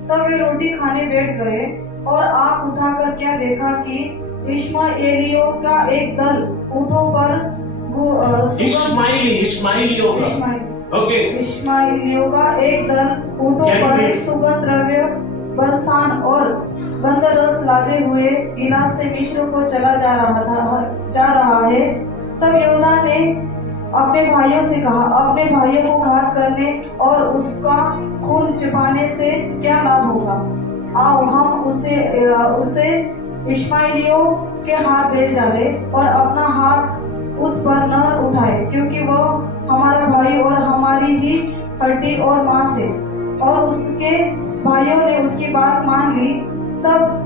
तब वे रोटी खाने बैठ गए और आंख उठाकर क्या देखा कि इश्माएलियों का एक दल ऊँटों पर इश्माएलियों का एक दल ऊँटों पर सुगंध द्रव्य, बलसान और गंधरस लादे हुए गिलास से मिस्र को चला जा रहा है। तब यहूदा ने अपने भाइयों से कहा, अपने भाइयों को घात करने और उसका खून छिपाने से क्या लाभ होगा? आओ हम उसे इश्माएलियों के हाथ भेज डाले और अपना हाथ उस पर न उठाए, क्योंकि वह हमारा भाई और हमारी ही हड्डी और मांस है। और उसके भाइयों ने उसकी बात मान ली। तब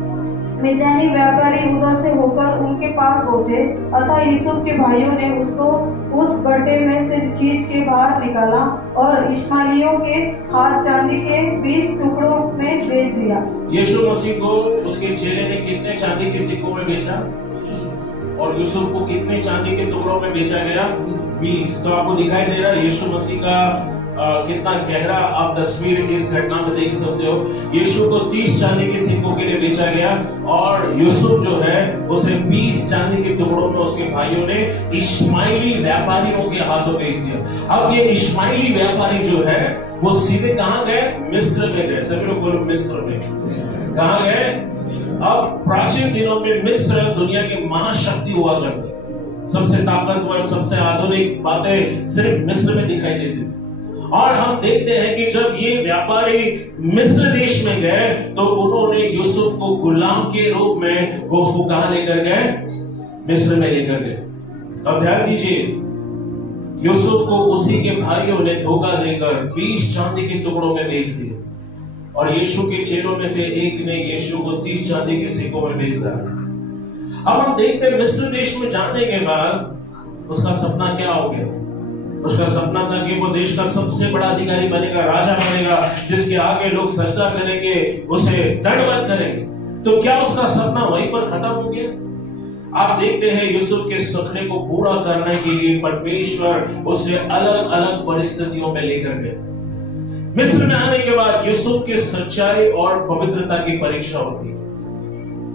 मिद्यानी व्यापारी उधर से होकर उनके पास पहुंचे। अतः यूसुफ के भाइयों ने उसको उस गड्ढे में से खींच के बाहर निकाला और इश्माएलियों के हाथ चांदी के 20 टुकड़ों में बेच दिया। यीशु मसीह को उसके चेले ने कितने चांदी के सिक्कों में बेचा और यूसुफ को कितने चांदी के टुकड़ों में बेचा गया? 20। तो आपको दिखाई दे रहा है यीशु मसीह का कितना गहरा आप तस्वीर इस घटना में देख सकते हो। यीशु को 30 चांदी के सिक्कों के लिए बेचा गया और यूसुफ जो है उसे 20 चांदी के टुकड़ों में उसके भाइयों ने इश्माएली व्यापारियों के हाथों बेच दिया। अब ये इश्माएली व्यापारी जो है वो सीधे कहां गए? मिस्र में गए। सभी लोग बोलो मिस्र में। कहां गए? अब प्राचीन दिनों में मिस्र दुनिया की महाशक्ति हुआ करती, सबसे ताकतवर, सबसे आधुनिक बातें सिर्फ मिस्र में दिखाई देती। और हम देखते हैं कि जब ये व्यापारी मिस्र देश में गए तो उन्होंने यूसुफ को गुलाम के रूप में वो उसको कहां लेकर गए? मिस्र में लेकर गए। अब ध्यान दीजिए, यूसुफ को उसी के भाइयों ने धोखा देकर 20 चांदी के टुकड़ों में बेच दिया और यीशु के चेलों में से एक ने यीशु को 30 चांदी के सिक्कों में बेच दिया। अब हम देखते हैं मिस्र देश में जाने के बाद उसका सपना क्या हो गया? उसका सपना था कि वो देश का सबसे बड़ा अधिकारी बनेगा, राजा बनेगा, जिसके आगे लोग सजदा करेंगे, उसे दंडवत करेंगे। तो क्या उसका सपना वहीं पर खत्म हो गया? आप देखते हैं यूसुफ के सपने को पूरा करने के लिए परमेश्वर उसे अलग अलग परिस्थितियों में लेकर गए। मिस्र में आने के बाद यूसुफ के सच्चाई और पवित्रता की परीक्षा होती है।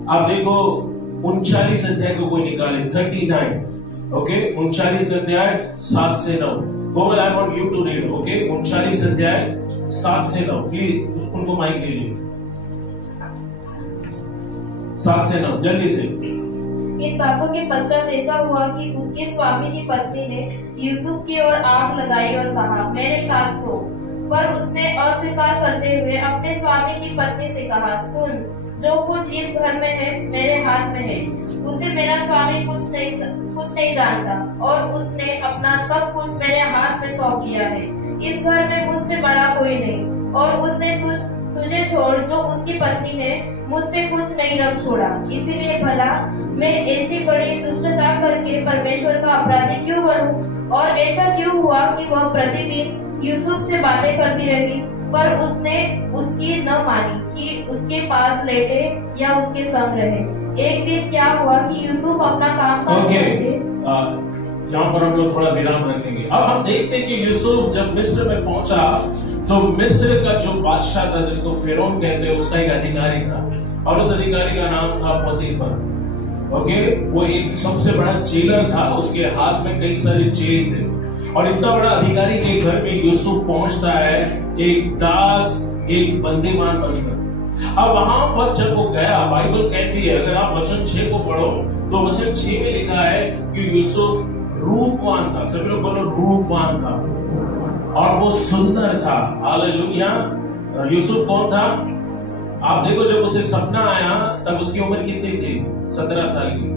आप देखो 39 अध्याय को कोई निकाले, 39, ओके, 39 अध्याय 7 से 9। गोवल I want you to read, okay, 39 अध्याय 7 से 9। प्लीज उनको माइक दीजिए। 7 से 9 जल्दी से। इन बातों के पश्चात ऐसा हुआ कि उसके स्वामी की पत्नी ने यूसुफ की ओर आंख लगाई और कहा, मेरे साथ सो। पर उसने अस्वीकार करते हुए अपने स्वामी की पत्नी से कहा, सुन, जो कुछ इस घर में है मेरे हाथ में है। उसे मेरा स्वामी कुछ नहीं जानता और उसने अपना सब कुछ मेरे हाथ में सौंप दिया है। इस घर में मुझसे बड़ा कोई नहीं और उसने तुझे छोड़ जो उसकी पत्नी है मुझसे कुछ नहीं रख छोड़ा। इसीलिए भला मैं ऐसी बड़ी दुष्टता करके परमेश्वर का अपराधी क्यों बनूं? और ऐसा क्यों हुआ कि वह प्रतिदिन यूसुफ से बातें करती रही, पर उसने उसकी न मानी कि उसके पास लेटे या उसके संग रहे। एक दिन क्या हुआ कि यूसुफ अपना काम यहाँ पर हम लोग थोड़ा विराम रखेंगे। अब हम देखते हैं कि यूसुफ जब मिस्र में पहुंचा तो मिस्र का जो बादशाह था जिसको फिरौन कहते हैं उसका एक अधिकारी था और उस अधिकारी का नाम था पोतीफर। ओके, वो एक सबसे बड़ा जेलर था, उसके हाथ में कई सारे जेल थे और इतना बड़ा अधिकारी के घर में यूसुफ पहुंचता है एक दास, एक बंदीवान बनकर। अब वहां पर जब वो गया, बाइबल कहती है, अगर आप वचन 6 को पढ़ो तो वचन 6 में लिखा है कि यूसुफ रूपवान था। सभी लोग बोलो रूपवान था और वो सुंदर था। हालेलुया। यूसुफ कौन था? आप देखो जब उसे सपना आया तब उसकी उम्र कितनी थी? 17 साल की।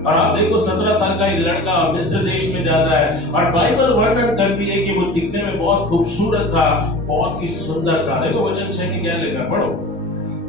और आप देखो 17 साल का एक लड़का मिस्र देश में जाता है और बाइबल वर्णन करती है कि वो दिखने में बहुत खूबसूरत था, बहुत ही सुंदर था। देखो वचन 6 में क्या लिखा, पढ़ो।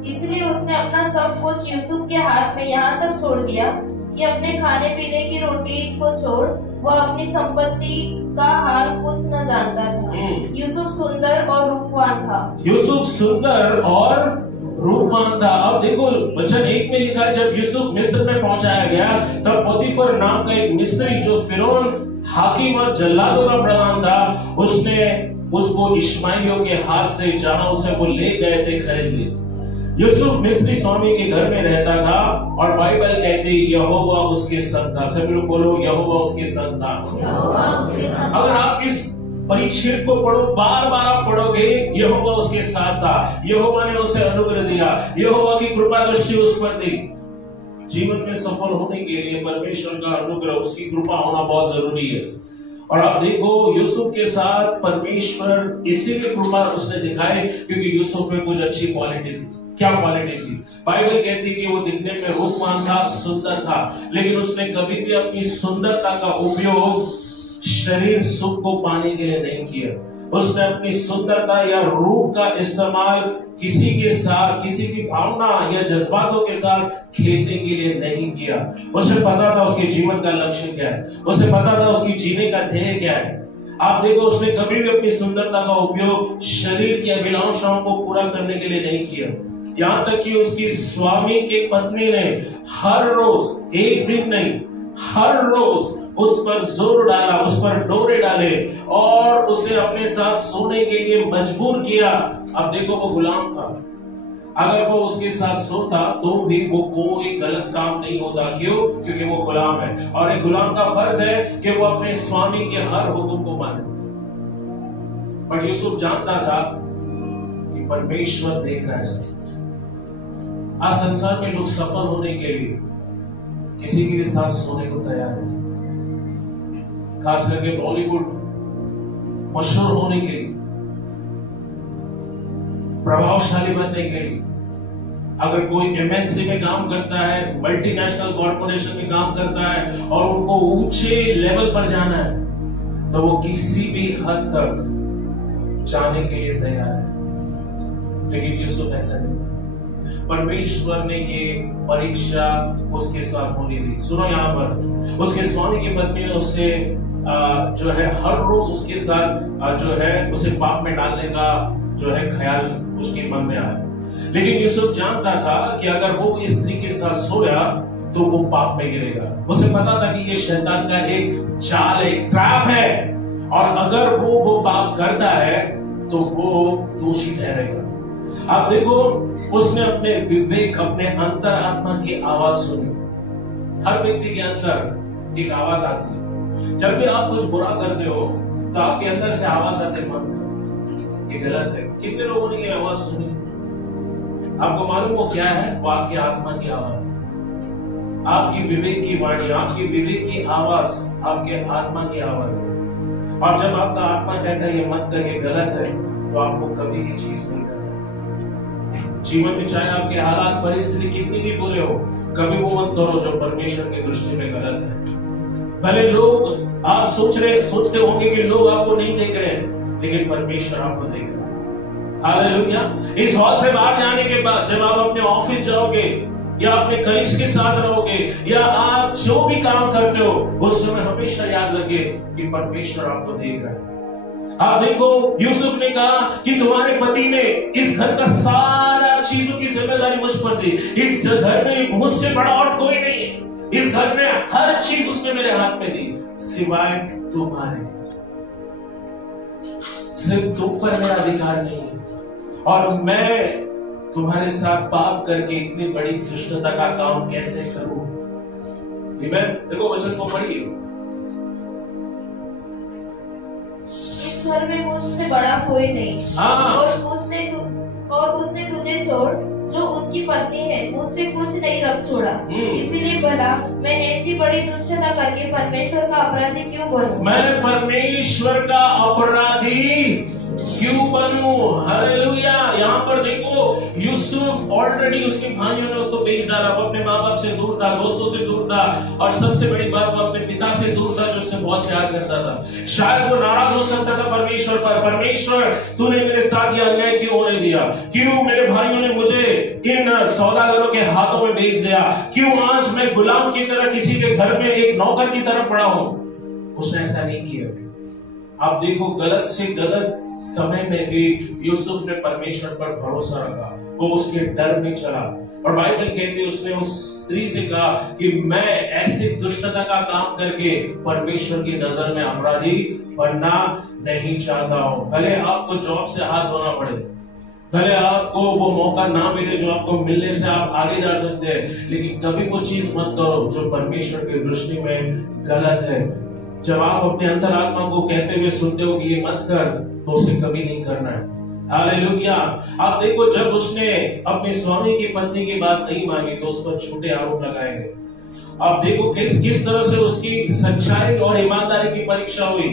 इसलिए उसने अपना सब कुछ यूसुफ के हाथ में यहाँ तक छोड़ दिया कि अपने खाने पीने की रोटी को छोड़ वह अपनी संपत्ति का हाल कुछ न जानता था। यूसुफ सुंदर और रूपवान था। यूसुफ सुंदर और रूपवान था। अब देखो वचन 1 में लिखा है जब यूसुफ मिस्र में पहुंचाया गया तब पोतीफर नाम का एक मिस्री जो फिरौन हाकिम और जल्लादों का प्रधान था, उसने उसको इश्माइलियों के हाथ से जहां उसे वो ले गए थे खरीद लिया। यूसुफ मिस्री स्वामी के घर में रहता था और बाइबल कहती यहोवा उसके संग था। सभी लोग बोलो यहोवा उसके संग था। अगर आप इस परिच्छेद को पढ़ो, बार बार आप पढ़ोगे यहोवा उसके साथ था, यहोवा ने उसे अनुग्रह दिया, यहोवा की कृपा दृष्टि उस पर थी। जीवन में सफल होने के लिए परमेश्वर का अनुग्रह, उसकी कृपा होना बहुत जरूरी है। और आप देखो यूसुफ के साथ परमेश्वर इसीलिए कृपा उसने दिखाई क्योंकि यूसुफ में कुछ अच्छी क्वालिटी थी। क्या क्वालिटी थी? बाइबल कहती कि वो दिखने में रूपवान था, सुंदर था, लेकिन उसने कभी भी अपनी सुंदरता का उपयोग शरीर सुख को पाने के लिए नहीं किया। उसने अपनी सुंदरता या रूप का इस्तेमाल किसी के साथ, किसी की भावना या जज्बातों के साथ खेलने के लिए नहीं किया। उसे पता था उसके जीवन का लक्ष्य क्या है, उसे पता था उसकी जीने का ध्येय क्या है। आप देखो उसने कभी भी अपनी सुंदरता का उपयोग शरीर की अभिलाषाओं को पूरा करने के लिए नहीं किया। यहाँ तक कि उसकी स्वामी की पत्नी ने हर रोज, एक दिन नहीं, हर रोज उस पर जोर डाला, उस पर डोरे डाले और उसे अपने साथ सोने के लिए मजबूर किया। अब देखो वो गुलाम था, अगर वो उसके साथ सोता तो भी वो कोई गलत काम नहीं होता। क्यों? क्योंकि वो गुलाम है और एक गुलाम का फर्ज है कि वो अपने स्वामी के हर हुक्म को माने। पर यूसुफ जानता था कि परमेश्वर देख रहा है सब। आज संसार में लोग सफल होने के लिए किसी के साथ सोने को तैयार है, खास करके बॉलीवुड मशहूर होने के लिए, प्रभावशाली बनने के लिए। अगर कोई एमएनसी में काम करता है, मल्टीनेशनल कॉर्पोरेशन में काम करता है और उनको ऊंचे लेवल पर जाना है तो वो किसी भी हद तक जाने के लिए तैयार है। लेकिन यूसुफ ऐसा नहीं, परमेश्वर ने ये परीक्षा उसके साथ होने दी। सुनो यहाँ पर उसके स्वामी की पत्नी ने उससे जो है हर रोज उसके साथ जो है उसे पाप में डालने का जो है ख्याल उसके मन में आया। लेकिन यूसुफ जानता था कि अगर वो इस स्त्री के साथ सोया तो वो पाप में गिरेगा। उसे पता था कि ये शैतान का एक चाल है, ट्रैप है, और अगर वो पाप करता है तो वो दोषी ठहरेगा। आप देखो उसने अपने विवेक, अपने अंतर आत्मा की आवाज सुनी। हर व्यक्ति के अंदर एक आवाज आती है। जब भी आप कुछ बुरा करते हो तो आपके अंदर से आवाज आती है, मत ये गलत है। कितने लोगों ने ये आवाज सुनी? आपको मालूम वो क्या है? वो आपकी आत्मा की आवाज, आपकी विवेक की वाणी, आपकी विवेक की आवाज, आपके आत्मा की आवाज है। और जब आपका आत्मा कहता है ये मत कर, ये गलत है, तो आपको कभी भी चीज नहीं करना। जीवन में चाहे आपके हालात परिस्थिति कितनी भी बुरे हो, कभी वो मत करो जो परमेश्वर की दृष्टि में गलत है। भले लोग आप सोचते होंगे कि लोग आपको नहीं देख रहे हैं, लेकिन परमेश्वर आपको देख रहा है। हालेलुया। इस हॉल से बाहर जाने के बाद जब आप अपने ऑफिस जाओगे या अपने कलीग्स के साथ रहोगे या आप जो भी काम करते हो, उस समय हमेशा याद रखिए कि परमेश्वर आपको देख रहा है। आप देखो, यूसुफ ने कहा कि तुम्हारे पति ने इस घर का सारा चीजों की जिम्मेदारी मुझ पर दी। इस घर में मुझसे बड़ा और कोई नहीं है। इस घर में हर चीज उसने मेरे हाथ में दी, सिवाय तुम्हारे। सिर्फ तुम पर मेरा अधिकार नहीं है, और मैं तुम्हारे साथ पाप करके इतनी बड़ी दुष्टता का काम कैसे करूं? देखो वचन को पढ़िए। इस घर में मुझसे बड़ा कोई नहीं, और उसने तुझे छोड़ जो उसकी पत्नी है मुझसे कुछ नहीं रख छोड़ा। इसीलिए भला मैं ऐसी बड़ी दुष्टता करके परमेश्वर का अपराधी क्यों बनूं? मैं परमेश्वर का अपराधी क्यों बनूं? हालेलुया। यहाँ पर देखो, यूसुफ ऑलरेडी उसके भाइयों ने उसको बेच डाला। वो अपने माँ बाप से दूर था, दोस्तों से दूर था, और सबसे बड़ी बात वो अपने पिता से दूर था जो उससे बहुत प्यार करता था। शायद वो नाराज हो सकता था परमेश्वर पर, परमेश्वर तूने मेरे साथ ये अन्याय क्यों होने दिया? क्यों मेरे भाइयों ने मुझे इन सौदागरों के हाथों में बेच दिया? क्यों आज मैं गुलाम की तरह किसी के घर में एक नौकर की तरह पड़ा हूं? उसने ऐसा नहीं किया। आप देखो, गलत से गलत समय में भी यूसुफ ने परमेश्वर पर भरोसा रखा। वो उसके डर में चला, और बाइबल कहती है उसने उस स्त्री से कहा कि मैं ऐसी दुष्टता का काम करके परमेश्वर की नजर में अपराधी बनना नहीं चाहता हूं। भले आपको जॉब से हाथ धोना पड़े, भले आपको वो मौका ना मिले जो आपको मिलने से आप आगे जा सकते हैं, लेकिन कभी वो चीज मत करो जो परमेश्वर की दृष्टि में गलत है। जब आप अपने अंतरात्मा को कहते हुए सुनते हो कि ये मत कर, तो उसे कभी नहीं करना है। हालेलुया। आप देखो, जब उसने अपने स्वामी की पत्नी की बात नहीं मानी तो उस पर झूठे आरोप लगाए गए। आप देखो किस तरह से उसकी सच्चाई और ईमानदारी की परीक्षा हुई।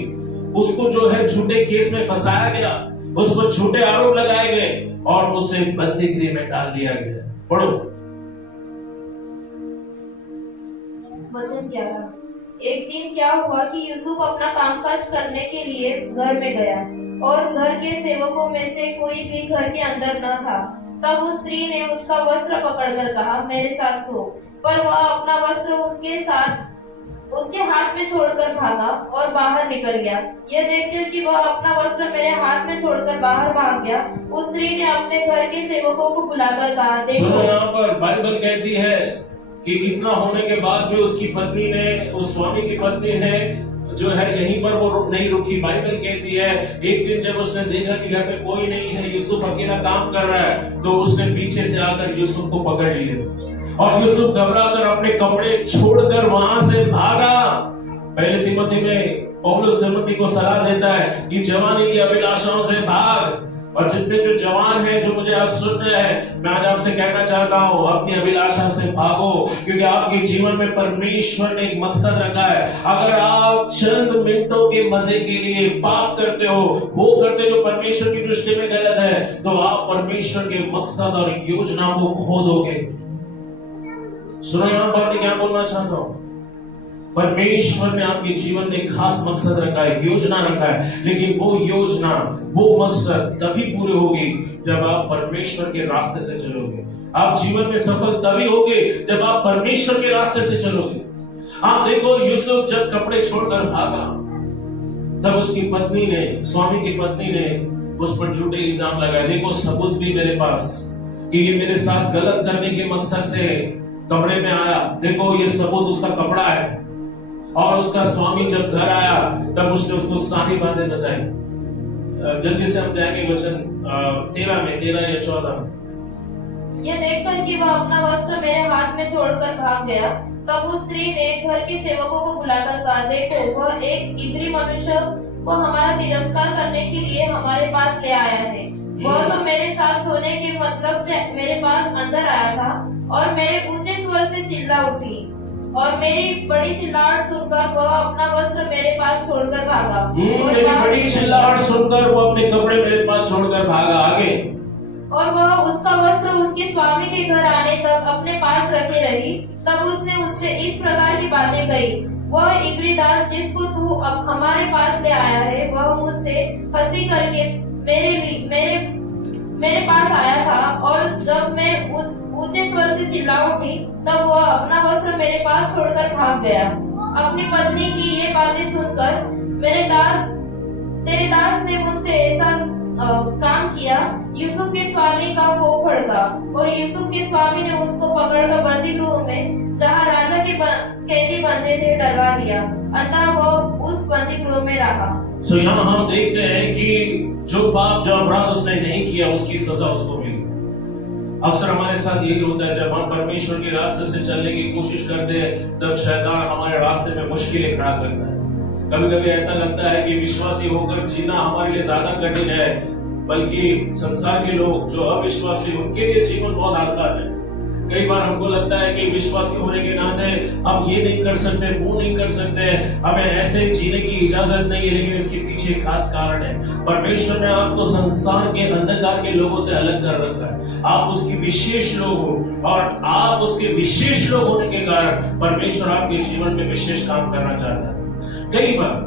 उसको जो है झूठे केस में फंसाया गया, उस पर झूठे आरोप लगाए गए और उसे बंदी गृह में डाल दिया गया। पढ़ो वचन 11। एक दिन क्या हुआ कि यूसुफ अपना कामकाज करने के लिए घर में गया, और घर के सेवकों में से कोई भी घर के अंदर न था। तब उस स्त्री ने उसका वस्त्र पकड़कर कहा, मेरे साथ सो। पर वह अपना वस्त्र उसके हाथ में छोड़कर भागा और बाहर निकल गया। यह देखकर कि वह अपना वस्त्र मेरे हाथ में छोड़कर बाहर भाग गया, उस स्त्री ने अपने घर के सेवकों को बुलाकर कहा, देखो। यहाँ पर बाइबल कहती है कि इतना होने के बाद भी उसकी पत्नी ने, उस स्वामी की पत्नी ने जो है यहीं पर वो नहीं रुकी। बाइबल कहती है एक दिन जब उसने देखा कि घर में कोई नहीं है, यूसुफ अकेला काम कर रहा है, तो उसने पीछे से आकर यूसुफ को पकड़ लिया, और यूसुफ घबराकर अपने कपड़े छोड़कर वहां से भागा। पहले तिमोथी में पौलुस तिमोथी को सलाह देता है कि जवानी की अभिलाषाओं से भाग। और जितने जो जवान हैं जो मुझे आज सुन रहे हैं, मैं आज आपसे कहना चाहता हूँ, अपनी अभिलाषा से भागो, क्योंकि आपके जीवन में परमेश्वर ने एक मकसद रखा है। अगर आप चंद मिनटों के मजे के लिए पाप करते हो, वो करते जो परमेश्वर की दृष्टि में गलत है, तो आप परमेश्वर के मकसद और योजना को खो दोगे। सुनो, यहाँ पर क्या बोलना चाहता हूँ, परमेश्वर ने आपके जीवन में खास मकसद रखा है, योजना रखा है, लेकिन वो योजना, वो मकसद तभी पूरे होगी जब आप परमेश्वर के रास्ते से चलोगे। आप जीवन में सफल तभी होगे जब आप परमेश्वर के रास्ते से चलोगे। आप देखो, यूसुफ जब कपड़े छोड़कर भागा, तब उसकी पत्नी ने, स्वामी की पत्नी ने उस पर झूठे इल्जाम लगाए। देखो सबूत भी मेरे पास कि ये मेरे साथ गलत करने के मकसद से कमरे में आया। देखो ये सबूत उसका कपड़ा है। और उसका स्वामी जब घर आया तब उसने उसको सारी बातें बताई। जल्दी से हम जाएंगे वचन 13 या 14। यह देखकर कि वह अपना वस्त्र मेरे हाथ में छोड़कर भाग गया, तब उस स्त्री ने घर के सेवकों को बुलाकर कहा, देखो वह एक इब्री मनुष्य को हमारा तिरस्कार करने के लिए हमारे पास ले आया है। वह तो मेरे साथ सोने के मतलब से मेरे पास अंदर आया था और मेरे ऊंचे स्वर से चिल्ला उठी, और मेरी बड़ी चिल्लाहट सुनकर वह अपना वस्त्र मेरे पास छोड़कर भागा। मेरी बड़ी चिल्लाहट सुनकर वो अपने कपड़े मेरे पास छोड़कर भागा। आगे, और वह उसका वस्त्र उसके स्वामी के घर आने तक अपने पास रखे रही। तब उसने उससे इस प्रकार की बातें कही, वह इब्री दास जिसको तू अब हमारे पास ले आया है, वह मुझसे हंसी करके मेरे पास आया था, और जब मैं उस ऊंचे स्वर से चिल्ला उठी तब वह अपना वस्त्र मेरे पास छोड़कर भाग गया। अपनी पत्नी की ये बातें सुनकर तेरे दास ने मुझसे ऐसा काम किया। यूसुफ के स्वामी का कोप भड़का और यूसुफ के स्वामी ने उसको पकड़कर बंदी गृह में, जहाँ राजा के कैदी बंधे थे, डलवा दिया। अतः वह उस बंदी गृह में रहा। So, यहाँ हम देखते हैं कि जो पाप जो अपराध उसने नहीं किया उसकी सजा उसको मिली। अक्सर हमारे साथ यही होता है, जब हम परमेश्वर के रास्ते से चलने की कोशिश करते हैं तब शैतान हमारे रास्ते में मुश्किलें खड़ा करता है। कभी कभी ऐसा लगता है कि विश्वासी होकर जीना हमारे लिए ज्यादा कठिन है, बल्कि संसार के लोग जो अविश्वासी उनके लिए जीवन बहुत आसान है। कई बार हमको लगता है कि विश्वासी होने के नाते हम ये नहीं कर सकते, वो नहीं कर सकते, हमें ऐसे जीने की इजाजत नहीं है, लेकिन इसके पीछे एक खास कारण है। परमेश्वर ने आपको संसार के अंधकार के लोगों से अलग कर रखा है। आप उसके विशेष लोग हो, और आप उसके विशेष लोग होने के कारण परमेश्वर आपके जीवन में विशेष काम करना चाहता है। कई बार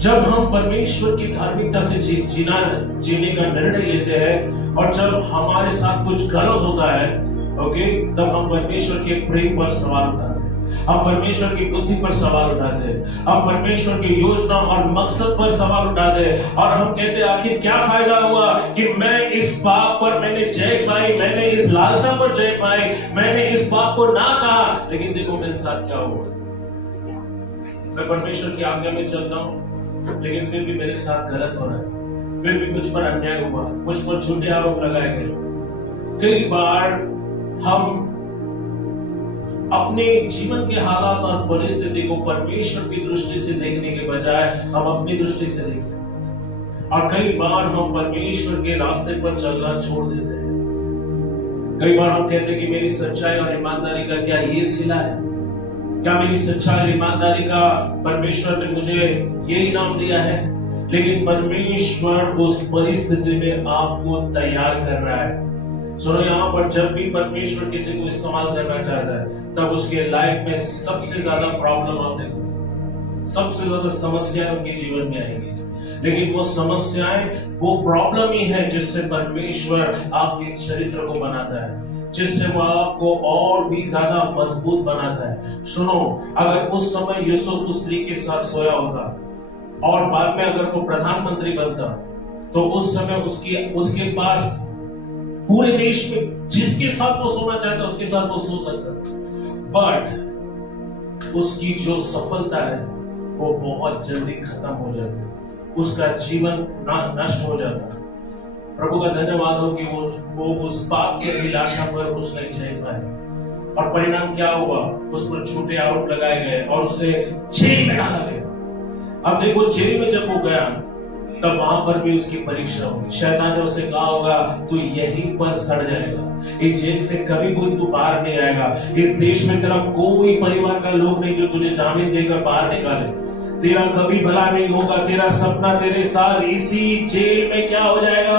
जब हम परमेश्वर की धार्मिकता से जीने का निर्णय लेते हैं, और जब हमारे साथ कुछ गलत होता है, तब हम परमेश्वर के प्रेम पर सवाल उठाते हैं, हम परमेश्वर की बुद्धि पर सवाल उठाते हैं, हम परमेश्वर की योजना और मकसद पर सवाल उठाते हैं, और हम कहते हैं आखिर क्या फायदा हुआ कि मैं इस पाप पर मैंने जय पाई, मैंने इस लालसा पर जय पाई, मैंने इस पाप को ना कहा, लेकिन देखो मेरे साथ क्या हुआ। मैं परमेश्वर की आज्ञा में चलता हूँ, लेकिन फिर भी मेरे साथ गलत हो रहा है, फिर भी मुझ पर अन्याय हुआ, मुझ पर झूठे आरोप लगाए गए। कई बार हम अपने जीवन के हालात और परिस्थिति को परमेश्वर की दृष्टि से देखने के बजाय हम अपनी दृष्टि से देखते हैं, और कई बार हम परमेश्वर के रास्ते पर चलना छोड़ देते हैं। कई बार हम कहते हैं कि मेरी सच्चाई और ईमानदारी का क्या ये सिला है? क्या मेरी सच्चाई और ईमानदारी का परमेश्वर ने मुझे ये इनाम दिया है? लेकिन परमेश्वर उस परिस्थिति में आपको तैयार कर रहा है। सुनो, यहाँ पर जब भी परमेश्वर किसी को इस्तेमाल करना चाहता है तब उसके लाइफ में सबसे ज्यादा प्रॉब्लम आप देखो, सबसे ज्यादा समस्याएं उनके जीवन में आएंगी, लेकिन वो समस्याएं, वो प्रॉब्लम ही है जिससे परमेश्वर आपके चरित्र को बनाता है, जिससे वो आपको और भी ज्यादा मजबूत बनाता है। सुनो, अगर उस समय यूसुफ उस स्त्री के साथ सोया होता और बाद में अगर वो प्रधानमंत्री बनता, तो उस समय उसके पास पूरे देश में जिसके साथ वो सोना चाहता उसके साथ वो सो सकता, बट उसकी जो सफलता है वो बहुत जल्दी खत्म हो जाती, उसका जीवन नष्ट हो जाता। प्रभु का धन्यवाद हो कि वो उस पाप के अभिलाषा पर उसने जय पाए, और परिणाम क्या हुआ? उस पर झूठे आरोप लगाए गए और उसे जेल में डाला गया। अब देखो, जेल में जब वो गया तब वहां पर भी उसकी परीक्षा होगी। शैतान ने उसे कहा होगा तू यहीं पर सड़ जाएगा, इस जेल से कभी कोई तू बाहर नहीं आएगा, इस देश में तेरा कोई परिवार का लोग नहीं जो तुझे जामीन देकर बाहर निकाले, तेरा कभी भला नहीं होगा, तेरा सपना तेरे साथ इसी जेल में क्या हो जाएगा?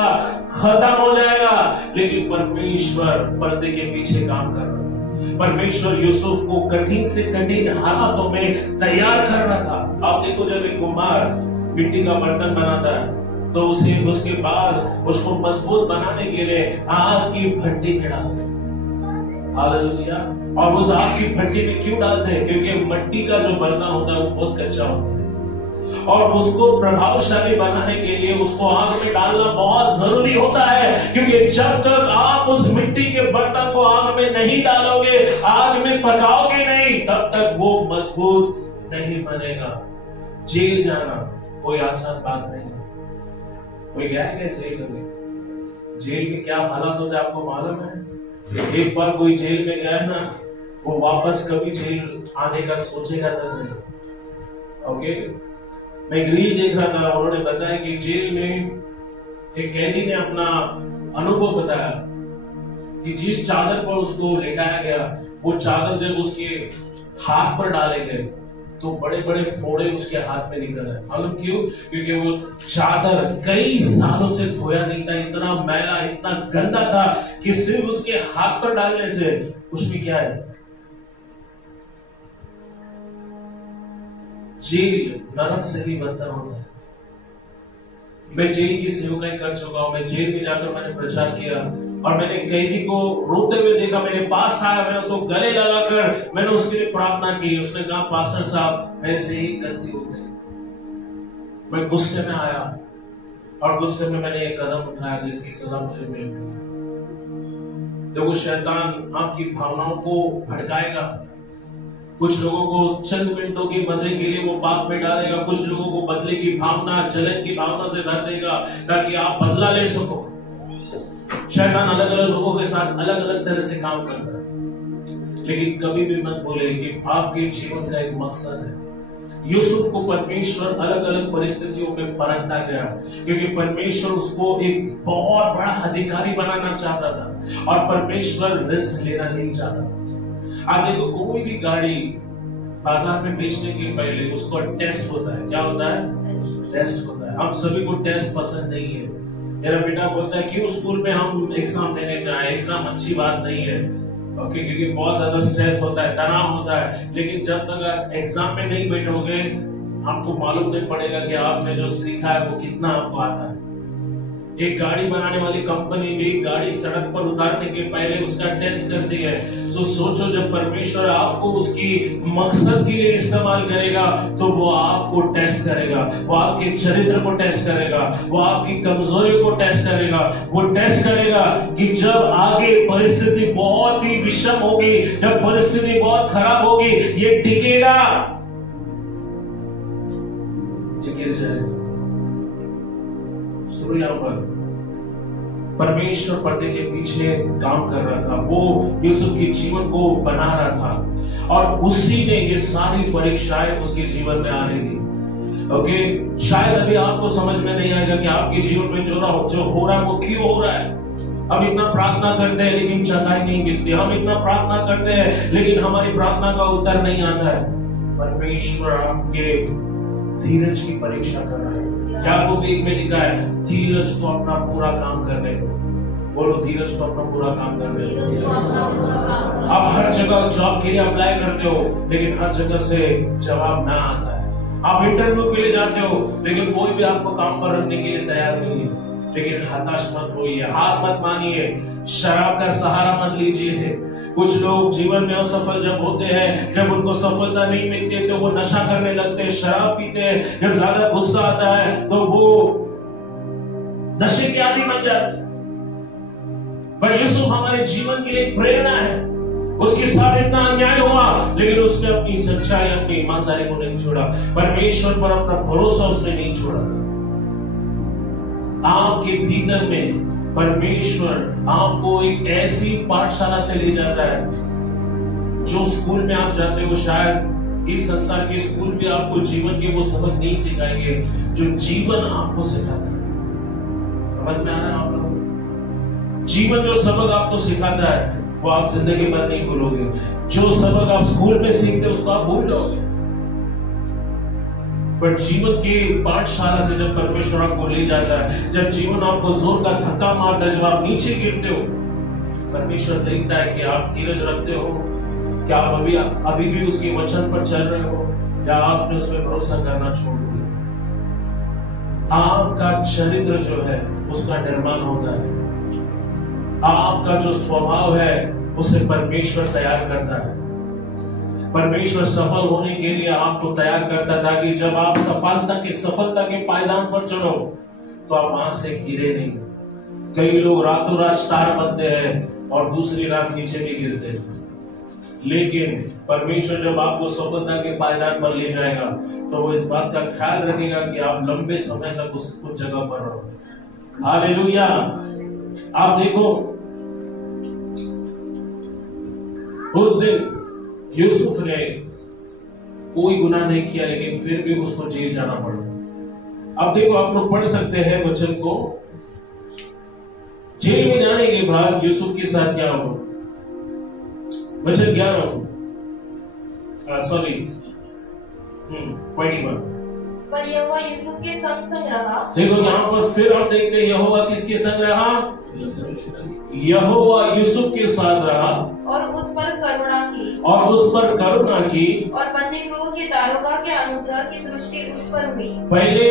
खत्म हो जाएगा। लेकिन परमेश्वर पर्दे के पीछे काम कर रहा था। परमेश्वर यूसुफ को कठिन से कठिन हालातों में तैयार कर रहा था। आप देखो, जब एक कुम्हार मिट्टी का बर्तन बनाता है तो उसके बाद उसको मजबूत बनाने के लिए आग की भट्टी में डालते हैं। हालेलुया। और उस आग की भट्टी में क्यों डालते हैं? क्योंकि मिट्टी का जो बर्तन होता है वो बहुत कच्चा होता है, और उसको प्रभावशाली बनाने के लिए उसको आग में डालना बहुत जरूरी होता है, क्योंकि जब तक आप उस मिट्टी के बर्तन को आग में नहीं डालोगे, आग में पकाओगे नहीं, तब तक वो मजबूत नहीं बनेगा। जेल जाना कोई आसान बात नहीं है। कोई गया है क्या जेल कभी? जेल में क्या हालात होते हैं आपको मालूम है? एक बार कोई जेल में गया ना, वो वापस कभी जेल आने का सोचेगा तक नहीं। ओके, मैं एक रील देख रहा था, उन्होंने बताया कि जेल में एक कैदी ने अपना अनुभव बताया कि जिस चादर पर उसको लेटाया गया, वो चादर जब उसके हाथ पर डाले गए तो बड़े बड़े फोड़े उसके हाथ में निकल आए। मालूम क्यों? क्योंकि वो चादर कई सालों से धोया नहीं था, इतना मैला, इतना गंदा था कि सिर्फ उसके हाथ पर डालने से उसमें क्या है, जेल नरक से भी बदतर होता है। मैं जेल की सेवकाई कर चुका हूं। मैं जेल में जाकर मैंने प्रचार किया और मैंने कैदी को रोते हुए देखा। मेरे पास आया, मैंने उसको गले लगाकर मैंने उसके लिए प्रार्थना की। उसने कहा, पास्टर साहब मेरे से एक गलती हो गई। मैं गुस्से में आया और गुस्से में मैंने एक कदम उठाया जिसकी सजा मुझे मिल गई। तो वो शैतान आपकी भावनाओं को भड़काएगा। कुछ लोगों को चंद मिनटों के मजे के लिए वो पाप में डालेगा, कुछ लोगों को बदले की भावना, जलन की भावना से भर देगा ताकि आप बदला ले सको। शैतान अलग अलग लोगों के साथ अलग अलग तरह से काम करता है, लेकिन कभी भी मत भूले कि आपके जीवन का एक मकसद है। यूसुफ को परमेश्वर अलग अलग परिस्थितियों में परखता गया क्योंकि परमेश्वर उसको एक बहुत बड़ा अधिकारी बनाना चाहता था और परमेश्वर रिस्क लेना नहीं चाहता था। आप देखो, कोई भी गाड़ी बाजार में बेचने के पहले उसको टेस्ट होता है। क्या होता है? टेस्ट होता है। हम सभी को टेस्ट पसंद नहीं है। मेरा बेटा बोलता है क्यों स्कूल में हम एग्जाम देने जाए, एग्जाम अच्छी बात नहीं है। ओके, क्योंकि बहुत ज्यादा स्ट्रेस होता है, तनाव होता है। लेकिन जब तक एग्जाम में नहीं बैठोगे आपको मालूम नहीं पड़ेगा कि आपने जो सीखा है वो कितना आपको आता है। एक गाड़ी बनाने वाली कंपनी भी गाड़ी सड़क पर उतारने के पहले उसका टेस्ट करती है। सो सोचो, जब परमेश्वर आपको उसकी मकसद के लिए इस्तेमाल करेगा तो वो आपको टेस्ट करेगा, वो आपके चरित्र को टेस्ट करेगा, वो आपकी कमजोरियों को टेस्ट करेगा। वो टेस्ट करेगा कि जब आगे परिस्थिति बहुत ही विषम होगी, जब परिस्थिति बहुत खराब होगी, ये टिकेगा, ये गिर जाएगा। यहाँ पर परमेश्वर पर्दे के पीछे काम कर रहा था। वो यूसुफ के जीवन को बना रहा था और उसी ने ये सारी परीक्षाएं उसके जीवन में आने दी। ओके, शायद अभी आपको समझ में नहीं आएगा कि आपके जीवन में जो हो रहा है वो क्यों हो रहा है। हम इतना प्रार्थना करते हैं लेकिन चंगाई नहीं मिलती। हम इतना प्रार्थना करते हैं लेकिन हमारी प्रार्थना का उत्तर नहीं आता है। परमेश्वर आपके धीरज की परीक्षा कर रहा है। याकूब 1 में लिखा है, धीरज को अपना पूरा काम करने दो। बोलो, धीरज को अपना पूरा काम करने दो। आप हर जगह जॉब के लिए अप्लाई करते हो लेकिन हर जगह से जवाब ना आता है। आप इंटरव्यू के लिए जाते हो लेकिन कोई भी आपको काम पर रखने के लिए तैयार नहीं है। लेकिन हताश मत होइए, हार मत मानिए, शराब का सहारा मत लीजिए। कुछ लोग जीवन में असफल जब होते हैं, जब उनको सफलता नहीं मिलती है तो वो नशा करने लगते हैं, शराब पीते हैं। जब ज्यादा गुस्सा आता है तो वो नशे के आदी बन जाते हैं। पर यूसुफ हमारे जीवन के लिए प्रेरणा है। उसके साथ इतना अन्याय हुआ लेकिन उसने अपनी सच्चाई, अपनी ईमानदारी को नहीं छोड़ा। परमेश्वर पर अपना भरोसा उसने नहीं छोड़ा। आपके भीतर में परमेश्वर आपको एक ऐसी पाठशाला से ले जाता है जो स्कूल में आप जाते हो, शायद इस संसार के स्कूल भी आपको जीवन के वो सबक नहीं सिखाएंगे जो जीवन आपको सिखाता है। समझ में आ रहा है आप लोग? जीवन जो सबक आपको सिखाता है वो आप जिंदगी भर नहीं भूलोगे। जो सबक आप स्कूल में सीखते हो उसको आप भूल जाओगे, पर जीवन के पाठशाला से जब परमेश्वर आपको ले जाता है, जब जीवन आपको जोर का धक्का मारता है, जब आप नीचे गिरते हो, परमेश्वर देखता है कि आप धीरज रखते हो, क्या आप अभी भी उसके वचन पर चल रहे हो, या आपने उस पर भरोसा करना छोड़ दिया। आपका चरित्र जो है उसका निर्माण होता है। आपका जो स्वभाव है उसे परमेश्वर तैयार करता है। परमेश्वर सफल होने के लिए आपको तैयार करता था कि जब आप सफलता के पायदान पर चढ़ो तो आप वहां से गिरे नहीं। कई लोग रातों रात स्टार बनते हैं और दूसरी रात नीचे भी गिरते हैं, लेकिन परमेश्वर जब आपको सफलता के पायदान पर ले जाएगा तो वो इस बात का ख्याल रखेगा कि आप लंबे समय तक उस जगह पर रहो। हालेलुया। आप देखो, उस दिन यूसुफ ने कोई गुनाह नहीं किया लेकिन फिर भी उसको जेल जाना पड़ा। अब देखो, आप लोग पढ़ सकते हैं वचन को। जेल में जाने के बाद यूसुफ के साथ क्या हुआ? वचन 11, 21। पर यहोवा यूसुफ के संग संग रहा। देखो यहाँ पर फिर हम देखते हैं यहोवा किसके संग रहा? यहोवा यूसुफ के साथ रहा और उस पर करुणा की। और बंदी गृह के दारोगा के अनुग्रह की दृष्टि उस पर हुई। पहले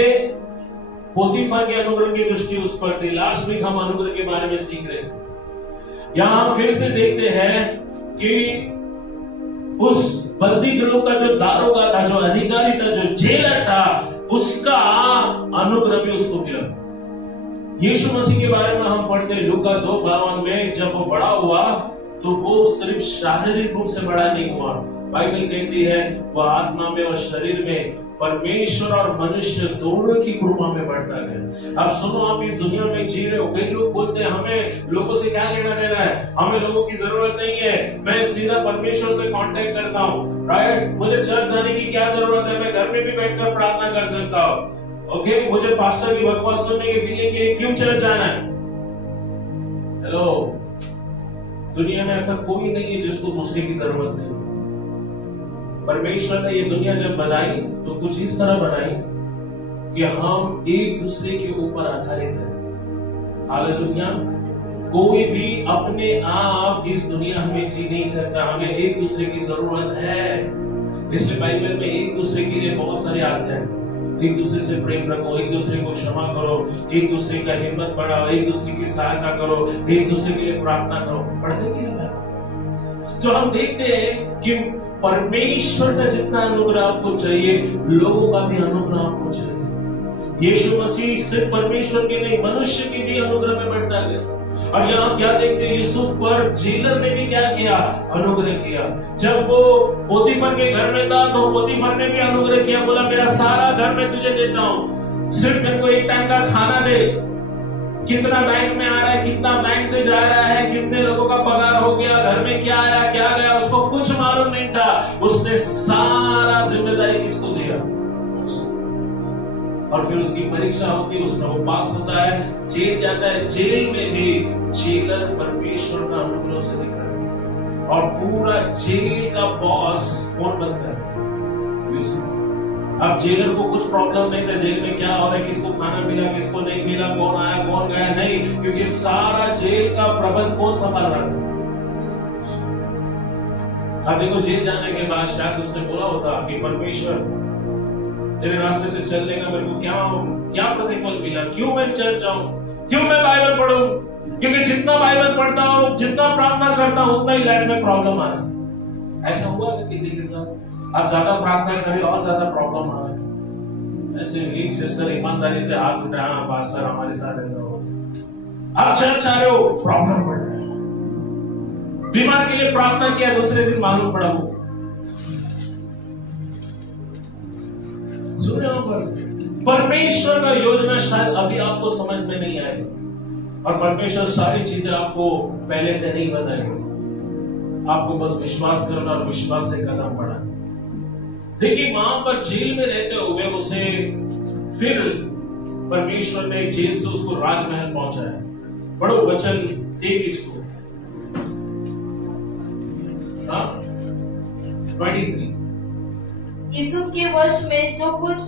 पोतीफर के अनुग्रह की दृष्टि उस पर थी। लास्ट वीक हम अनुग्रह के बारे में सीख रहे थे। यहाँ फिर से देखते हैं कि उस बंदी गृह का जो दारोगा था, जो अधिकारी था, जो जेलर था, उसका अनुग्रह भी उसको मिला। यीशु मसीह के बारे में हम पढ़ते हैं लूका 2:52 में, जब वो बड़ा हुआ तो वो सिर्फ शारीरिक रूप से बड़ा नहीं हुआ। बाइबल कहती है वह आत्मा में और शरीर में परमेश्वर और मनुष्य दोनों की कृपा में बढ़ता गया। अब सुनो, आप इस दुनिया में जी रहे हो। कई लोग बोलते हैं हमें लोगों से क्या लेना देना है, हमें लोगों की जरूरत नहीं है, मैं सीधा परमेश्वर से कांटेक्ट करता हूँ, राइट? मुझे चर्च जाने की क्या जरूरत है, मैं घर में भी बैठकर प्रार्थना कर सकता हूँ। ओके, मुझे पास्टर की बकवास सुनने के लिए क्यों चर्च जाना है? हेलो, दुनिया में ऐसा कोई नहीं है जिसको दूसरे की जरूरत नहीं। परमेश्वर ने ये दुनिया जब बनाई तो कुछ इस तरह बनाई कि हम एक दूसरे के ऊपर आधारित हैं। हालेलुया। कोई भी अपने आप इस दुनिया में जी नहीं सकता, हमें एक दूसरे की जरूरत है। इसलिए बाइबल में एक दूसरे के लिए बहुत सारे आज्ञा हैं। एक दूसरे से प्रेम रखो, एक दूसरे को क्षमा करो, एक दूसरे का हिम्मत बढ़ाओ, एक दूसरे की सहायता करो, एक दूसरे के लिए प्रार्थना करो। पढ़ते क्यों है? तो हम देखते हैं कि परमेश्वर का जितना अनुग्रह आपको चाहिए, लोगों का भी अनुग्रह आपको चाहिए। यीशु मसीह सिर्फ परमेश्वर के नहीं, मनुष्य के भी अनुग्रह में बढ़ता गया। और यहाँ क्या देखते हैं, यूसुफ पर जेलर ने भी क्या किया? अनुग्रह किया। जब वो पोतीफर के घर में था तो पोतीफर ने भी अनुग्रह किया, बोला मेरा सारा घर मैं तुझे देता हूँ, सिर्फ मेरे को एक टाइम का खाना दे। कितना बैंक में आ रहा है, कितना बैंक से जा रहा है, कितने लोगों का पगार हो गया, घर में क्या आया क्या गया, उसको कुछ मालूम नहीं था। उसने सारा जिम्मेदारी किसको दिया? और फिर उसकी परीक्षा होती है, उसमें वो पास होता है, जेल जाता है। जेल में भी जेलर परमेश्वर का अनुग्रह से दिख रहा है। और पूरा जेल का बॉस कौन बनता है? यूसुफ। अब जेलर को कुछ प्रॉब्लम नहीं था जेल में क्या हो रहा है, किसको खाना मिला, किसको नहीं मिला, कौन आया कौन गया, नहीं, क्योंकि सारा जेल का प्रबंध कौन संभाल रहा था? अब देखो, जेल जाने के बाद शायद उसने बोला होता कि परमेश्वर तेरे रास्ते से चलने का मेरे को क्या प्रतिफल मिला, क्यों मैं चर्च जाऊं, क्यों मैं बाइबल पढ़ूं? क्योंकि जितना बाइबल पढ़ता हूं, जितना प्रार्थना करता हूं, उतना ही लाइफ में प्रॉब्लम आ रहा है। ऐसा हुआ है किसी के साथ? आप ज्यादा प्रार्थना करें और ज्यादा प्रॉब्लम आ रहा है। एक सिस्टर ईमानदारी से हाथ उठाया, पास्टर हमारे साथ रहता हो, आप चर्च आ रहे हो, प्रॉब्लम बढ़ रहा है। बीमार के लिए प्रार्थना किया, दूसरे दिन मालूम पड़ा वो। सुने, परमेश्वर का योजना शायद अभी आपको समझ में नहीं आएगी, और परमेश्वर सारी चीजें आपको पहले से नहीं बताएगी। आपको बस विश्वास करना और विश्वास से कदम बढ़ाना। देखिए, वहां पर जेल में रहते हुए उसे फिर परमेश्वर ने जेल से उसको राजमहल पहुंचाया। पढ़ो वचन 23 को, 23। यूसुफ के वश में जो कुछ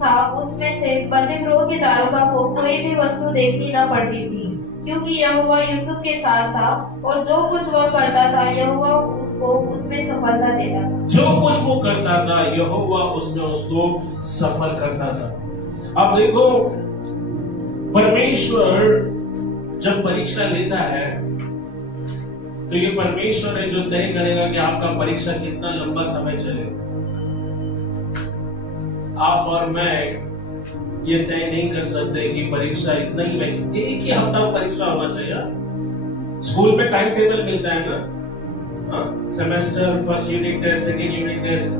था उसमें से बंदी गृह के दारोगा को कोई भी वस्तु देखनी न पड़ती थी, क्योंकि यहोवा यूसुफ के साथ था, और जो कुछ वह करता था यहोवा उसको उसमें सफलता देता था। जो कुछ वो करता था यहोवा उसमें उसको सफल करता था। अब देखो, परमेश्वर जब परीक्षा लेता है तो ये परमेश्वर है जो तय करेगा कि आपका परीक्षा कितना लंबा समय चलेगा। आप और मैं ये तय नहीं कर सकते कि परीक्षा इतना ही रहेगी, एक ही हफ्ता परीक्षा होना चाहिए। स्कूल में टाइम टेबल मिलता है ना, semester, first unit test, second unit test,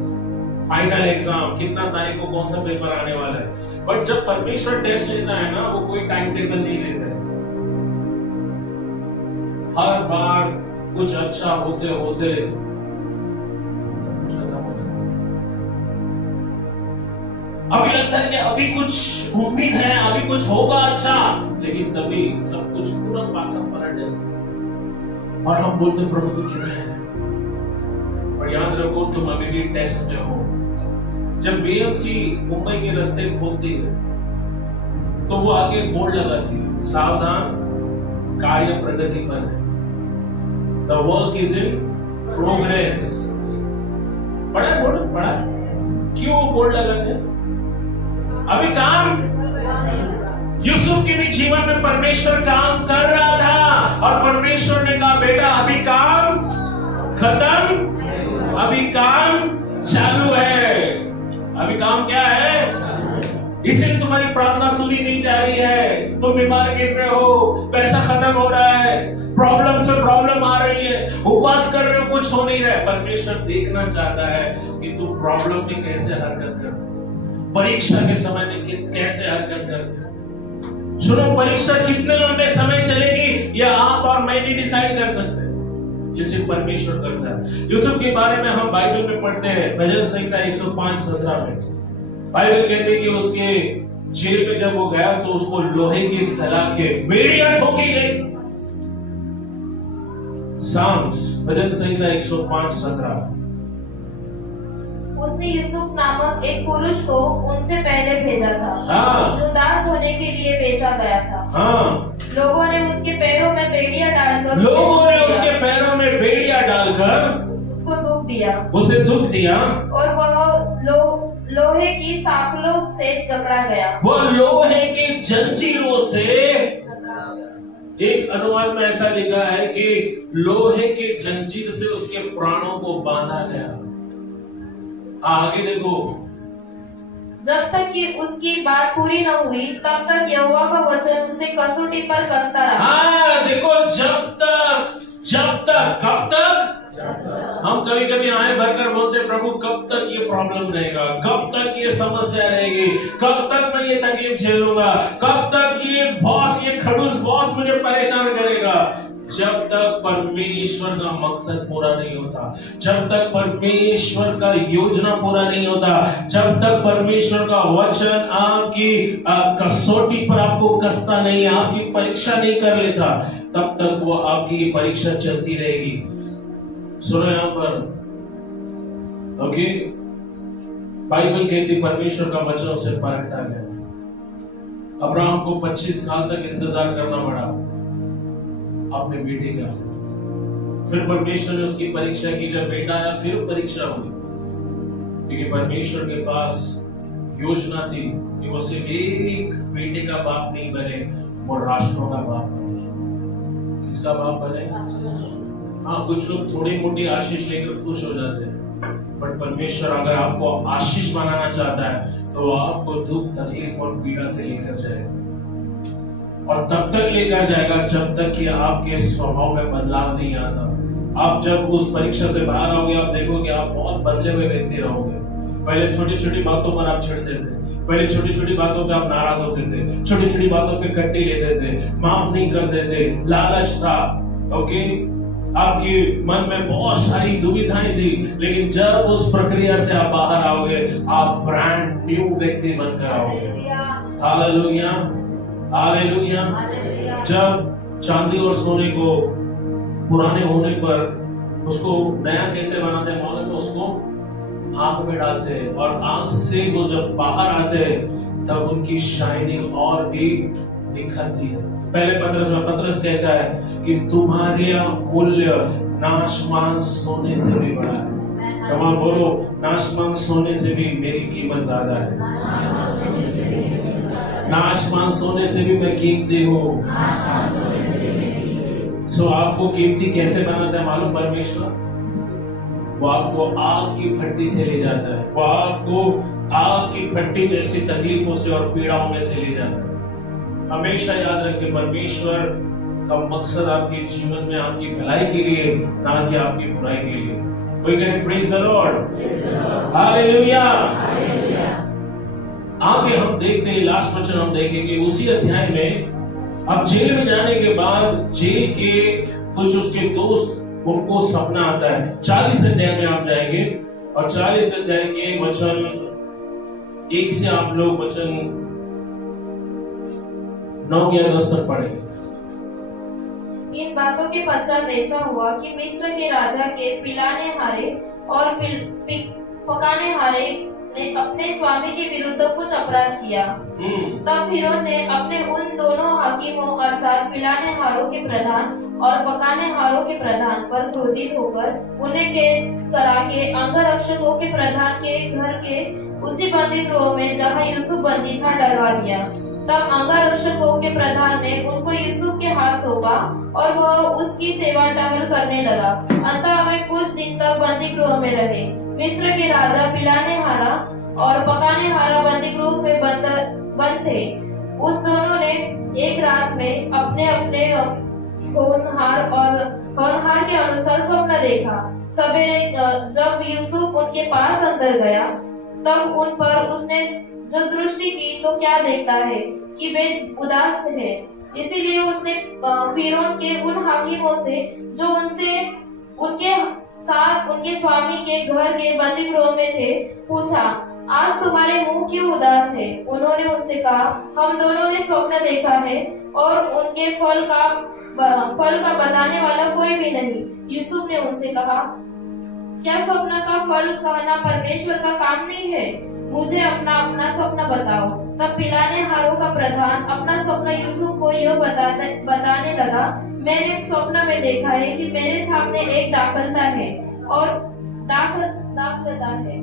final exam, कितना तारीख को कौन सा पेपर आने वाला है। बट जब परमेश्वर टेस्ट लेता है ना, वो कोई टाइम टेबल नहीं लेता है। हर बार कुछ अच्छा होते होते सब कुछ खत्म हो जाता है। अभी लगता है कि अभी कुछ उम्मीद है, अभी कुछ होगा अच्छा, लेकिन तभी सब कुछ पूरा पासा पलट जाता है और हम बोलते प्रभु तो किधर है। और याद रखो, तुम अभी भी टेस्ट में हो। जब बीएमसी मुंबई के रास्ते खोलती है तो वो आगे बोर्ड लगाती है, सावधान, कार्य प्रगति पर है। The work is in progress. पढ़ा बोर्ड, पढ़ा? क्यों वो बोर्ड लगाते हैं? अभी काम, यूसुफ के भी जीवन में परमेश्वर काम कर रहा था और परमेश्वर ने कहा बेटा अभी काम खत्म, अभी काम चालू है। अभी काम क्या है? इसलिए तुम्हारी प्रार्थना सुनी नहीं जा रही है, तुम बीमार गिर रहे हो, पैसा खत्म हो रहा है, प्रॉब्लम से प्रॉब्लम आ रही है, उपवास कर रहे हो, कुछ हो नहीं रहा है। परमेश्वर देखना चाहता है कि तुम प्रॉब्लम में कैसे हरकत करते हो, परीक्षा के समय में कैसे हरकत करते हो। सुनो, परीक्षा कितने लंबे समय चलेगी यह आप और मैं नहीं डिसाइड कर सकते, ये सिर्फ परमेश्वर करता है। यूसुफ के बारे में हम बाइबल में पढ़ते हैं, भजन संहिता 105:17 में बाइबल कहते हैं कि उसके जेल में जब वो गया तो उसको लोहे की सलाखें, बेड़ियां ठोकी गई। साम्स भजन संहिता 105:17। उसने यूसुफ नामक एक पुरुष को उनसे पहले भेजा था, हाँ। जो दास होने के लिए बेचा गया था। हाँ। लोगों ने उसके पैरों में बेड़ियां डालकर उसको दुख दिया, उसे दुख दिया और वह लोहे की साँकलों से जकड़ा गया। वो लोहे की जंजीरों से, एक अनुवाद में ऐसा लिखा है कि लोहे के जंजीर से उसके प्राणों को बांधा गया। आगे देखो, जब तक कि उसकी बात पूरी न हुई तब तक यहोवा का वचन उसे कसौटी पर कसता रहा। हाँ देखो, जब तक कब तक? हम कभी कभी आए भरकर बोलते प्रभु कब तक ये प्रॉब्लम रहेगा, कब तक ये समस्या रहेगी, कब तक मैं ये तकलीफ झेलूंगा, कब तक ये बॉस, ये खड़ूस बॉस मुझे परेशान करेगा। जब तक परमेश्वर का मकसद पूरा नहीं होता, जब तक परमेश्वर का योजना पूरा नहीं होता, जब तक परमेश्वर का वचन आपकी कसौटी पर आपको कसता नहीं है, आपकी परीक्षा नहीं कर लेता, तब तक वो आपकी परीक्षा चलती रहेगी। सुनो यहां पर, ओके, बाइबल कहती परमेश्वर का वचन उसे परखता गया। अब्राहम को 25 साल तक इंतजार करना पड़ा अपने बेटे का। फिर परमेश्वर ने उसकी परीक्षा की, जब बेटा आया फिर परीक्षा हुई, क्योंकि परमेश्वर के पास योजना थी कि वो सिर्फ एक बेटे का बाप नहीं बने, वो राष्ट्रों का बाप बने। किसका बाप बने? हाँ, कुछ लोग थोड़ी मोटी आशीष लेकर खुश हो जाते हैं, बट परमेश्वर अगर आपको आशीष बनाना चाहता है तो आपको दुख, तकलीफ और पीड़ा से लेकर जाएगा, और तब तक लेकर जाएगा जब तक कि आपके स्वभाव में बदलाव नहीं आता। आप जब उस परीक्षा से बाहर आओगे, आप देखोगे आप बहुत बदले हुए व्यक्ति रहोगे। पहले छोटी छोटी बातों पर आप चिढ़ते थे, पहले छोटी छोटी बातों पे आप नाराज होते थे, छोटी छोटी बातों पे कट्टी लेते थे, माफ नहीं करते थे, लालच था, ओके, आपके मन में बहुत सारी दुविधाएं थी। लेकिन जब उस प्रक्रिया से आप बाहर आओगे, आप ब्रांड न्यू व्यक्ति बनकर आओगे। Hallelujah, hallelujah. जब चांदी और सोने को पुराने होने पर उसको नया कैसे बनाते हैं मालूम है? उसको आंख में डालते हैं, और आंख से वो जब बाहर आते हैं तब उनकी शाइनिंग और भी निखरती है। पहले पतरस कहता है कि तुम्हारे मूल्य नाशवान सोने से भी बड़ा है। तमाम बोलो, नाशवान सोने से भी मेरी कीमत ज्यादा है, नाशवान सोने से भी मैं कीमती हूँ। सो आपको कीमती कैसे बनाता है मालूम? परमेश्वर वो आपको आग की भट्टी से ले जाता है, वो आपको आग की भट्टी जैसी तकलीफों से और पीड़ाओं में से ले जाता है। हमेशा याद रखें, परमेश्वर का मकसद आपके जीवन में आपकी भलाई के लिए, ना कि आपकी बुराई के लिए। कोई कहे प्रेज द लॉर्ड, हालेलुया। आगे हम देखते हैं, लास्ट वचन हम देखेंगे उसी अध्याय में। अब जेल में जाने के बाद जेल के कुछ उसके दोस्त, उनको सपना आता है। 40 अध्याय में आप जाएंगे और 40 अध्याय के वचन 1 से आप लोग वचन 9 या 10 तक पढ़ेंगे। इन बातों के पश्चात ऐसा हुआ कि मिस्र के राजा के पिलाने हारे और पकाने हारे ने अपने स्वामी के विरुद्ध कुछ अपराध किया। तब फिरौन ने अपने उन दोनों हाकिमों अर्थात पिलाने हारों के प्रधान और पकाने हारों के प्रधान पर क्रोधित होकर उन्हें कैद करा के अंगरक्षकों के प्रधान के घर के उसी बंदी गृह में जहाँ यूसुफ बंदी था डलवा दिया। तब अंगरक्षकों के प्रधान ने उनको यूसुफ के हाथ सौंपा और वह उसकी सेवा टहल करने लगा। अतः वे कुछ दिन तक बंदी गृह में रहे। मिस्र के राजा पिलाने हारा और पकाने हारा बंदी गृह में बंद थे। उस दोनों ने एक रात में अपने अपने होनहार के अनुसार स्वप्न देखा। सवेरे जब यूसुफ उनके पास अंदर गया तब उन पर उसने जो दृष्टि की तो क्या देखता है कि वे उदास है। इसीलिए उसने फिरौन के उन हाकिमों से जो उनके साथ उनके स्वामी के घर के बंदी गृह में थे पूछा, आज तुम्हारे मुंह क्यों उदास है? उन्होंने उनसे कहा, हम दोनों ने स्वप्न देखा है और उनके फल का बताने वाला कोई भी नहीं। यूसुफ ने उनसे कहा, क्या स्वप्न का फल कहना परमेश्वर का काम नहीं है? मुझे अपना स्वप्न बताओ। तब पिलाने हारों का प्रधान अपना स्वप्न यूसुफ को यह बताने लगा, मैंने स्वप्न में देखा है कि मेरे सामने एक दाखलता है और दाखलता है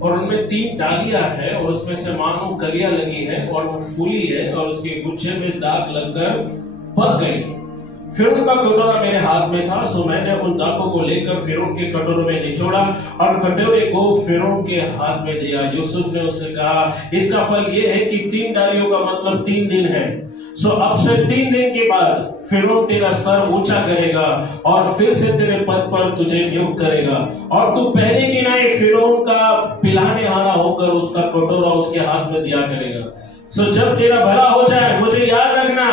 और उनमें 3 डालियां है और उसमें से मानो कलियां लगी है और वो फूली है और उसके गुच्छे में दाग लगकर पक गई। फिरौन का कटोरा मेरे हाथ में था, सो मैंने उन दागों को लेकर फिरौन के कटोरे में निचोड़ा और कटोरे को फिरौन के हाथ में दिया। यूसुफ ने उससे कहा, इसका फल ये है कि 3 डालियों का मतलब 3 दिन है। सो अब से 3 दिन के बाद फिरौन तेरा सर ऊंचा करेगा और फिर से तेरे पद पर तुझे नियुक्त करेगा और तू पहले की नहीं फिरौन का पिलाने हारा होकर उसका कटोरा उसके हाथ में दिया करेगा। सो जब तेरा भला हो जाए मुझे याद रखना।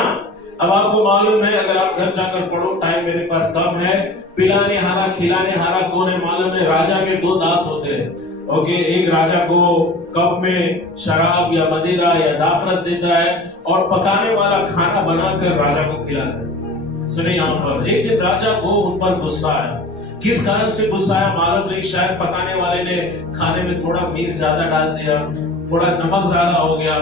अब आपको मालूम है, अगर आप घर जाकर पढ़ो, टाइम मेरे पास कम है। पिलाने हारा खिलाने हारा कौन है मालूम है? राजा के 2 दास होते हैं। ओके, एक राजा को कप में शराब या मदिरा या दाफरस देता है और पकाने वाला खाना बनाकर राजा को खिलाता है। सुनिए, यहाँ पर एक दिन राजा को उन पर गुस्सा आया। किस कारण से गुस्सा आया मालूम नहीं। शायद पकाने वाले ने खाने में थोड़ा मिर्च ज्यादा डाल दिया, थोड़ा नमक ज्यादा हो गया,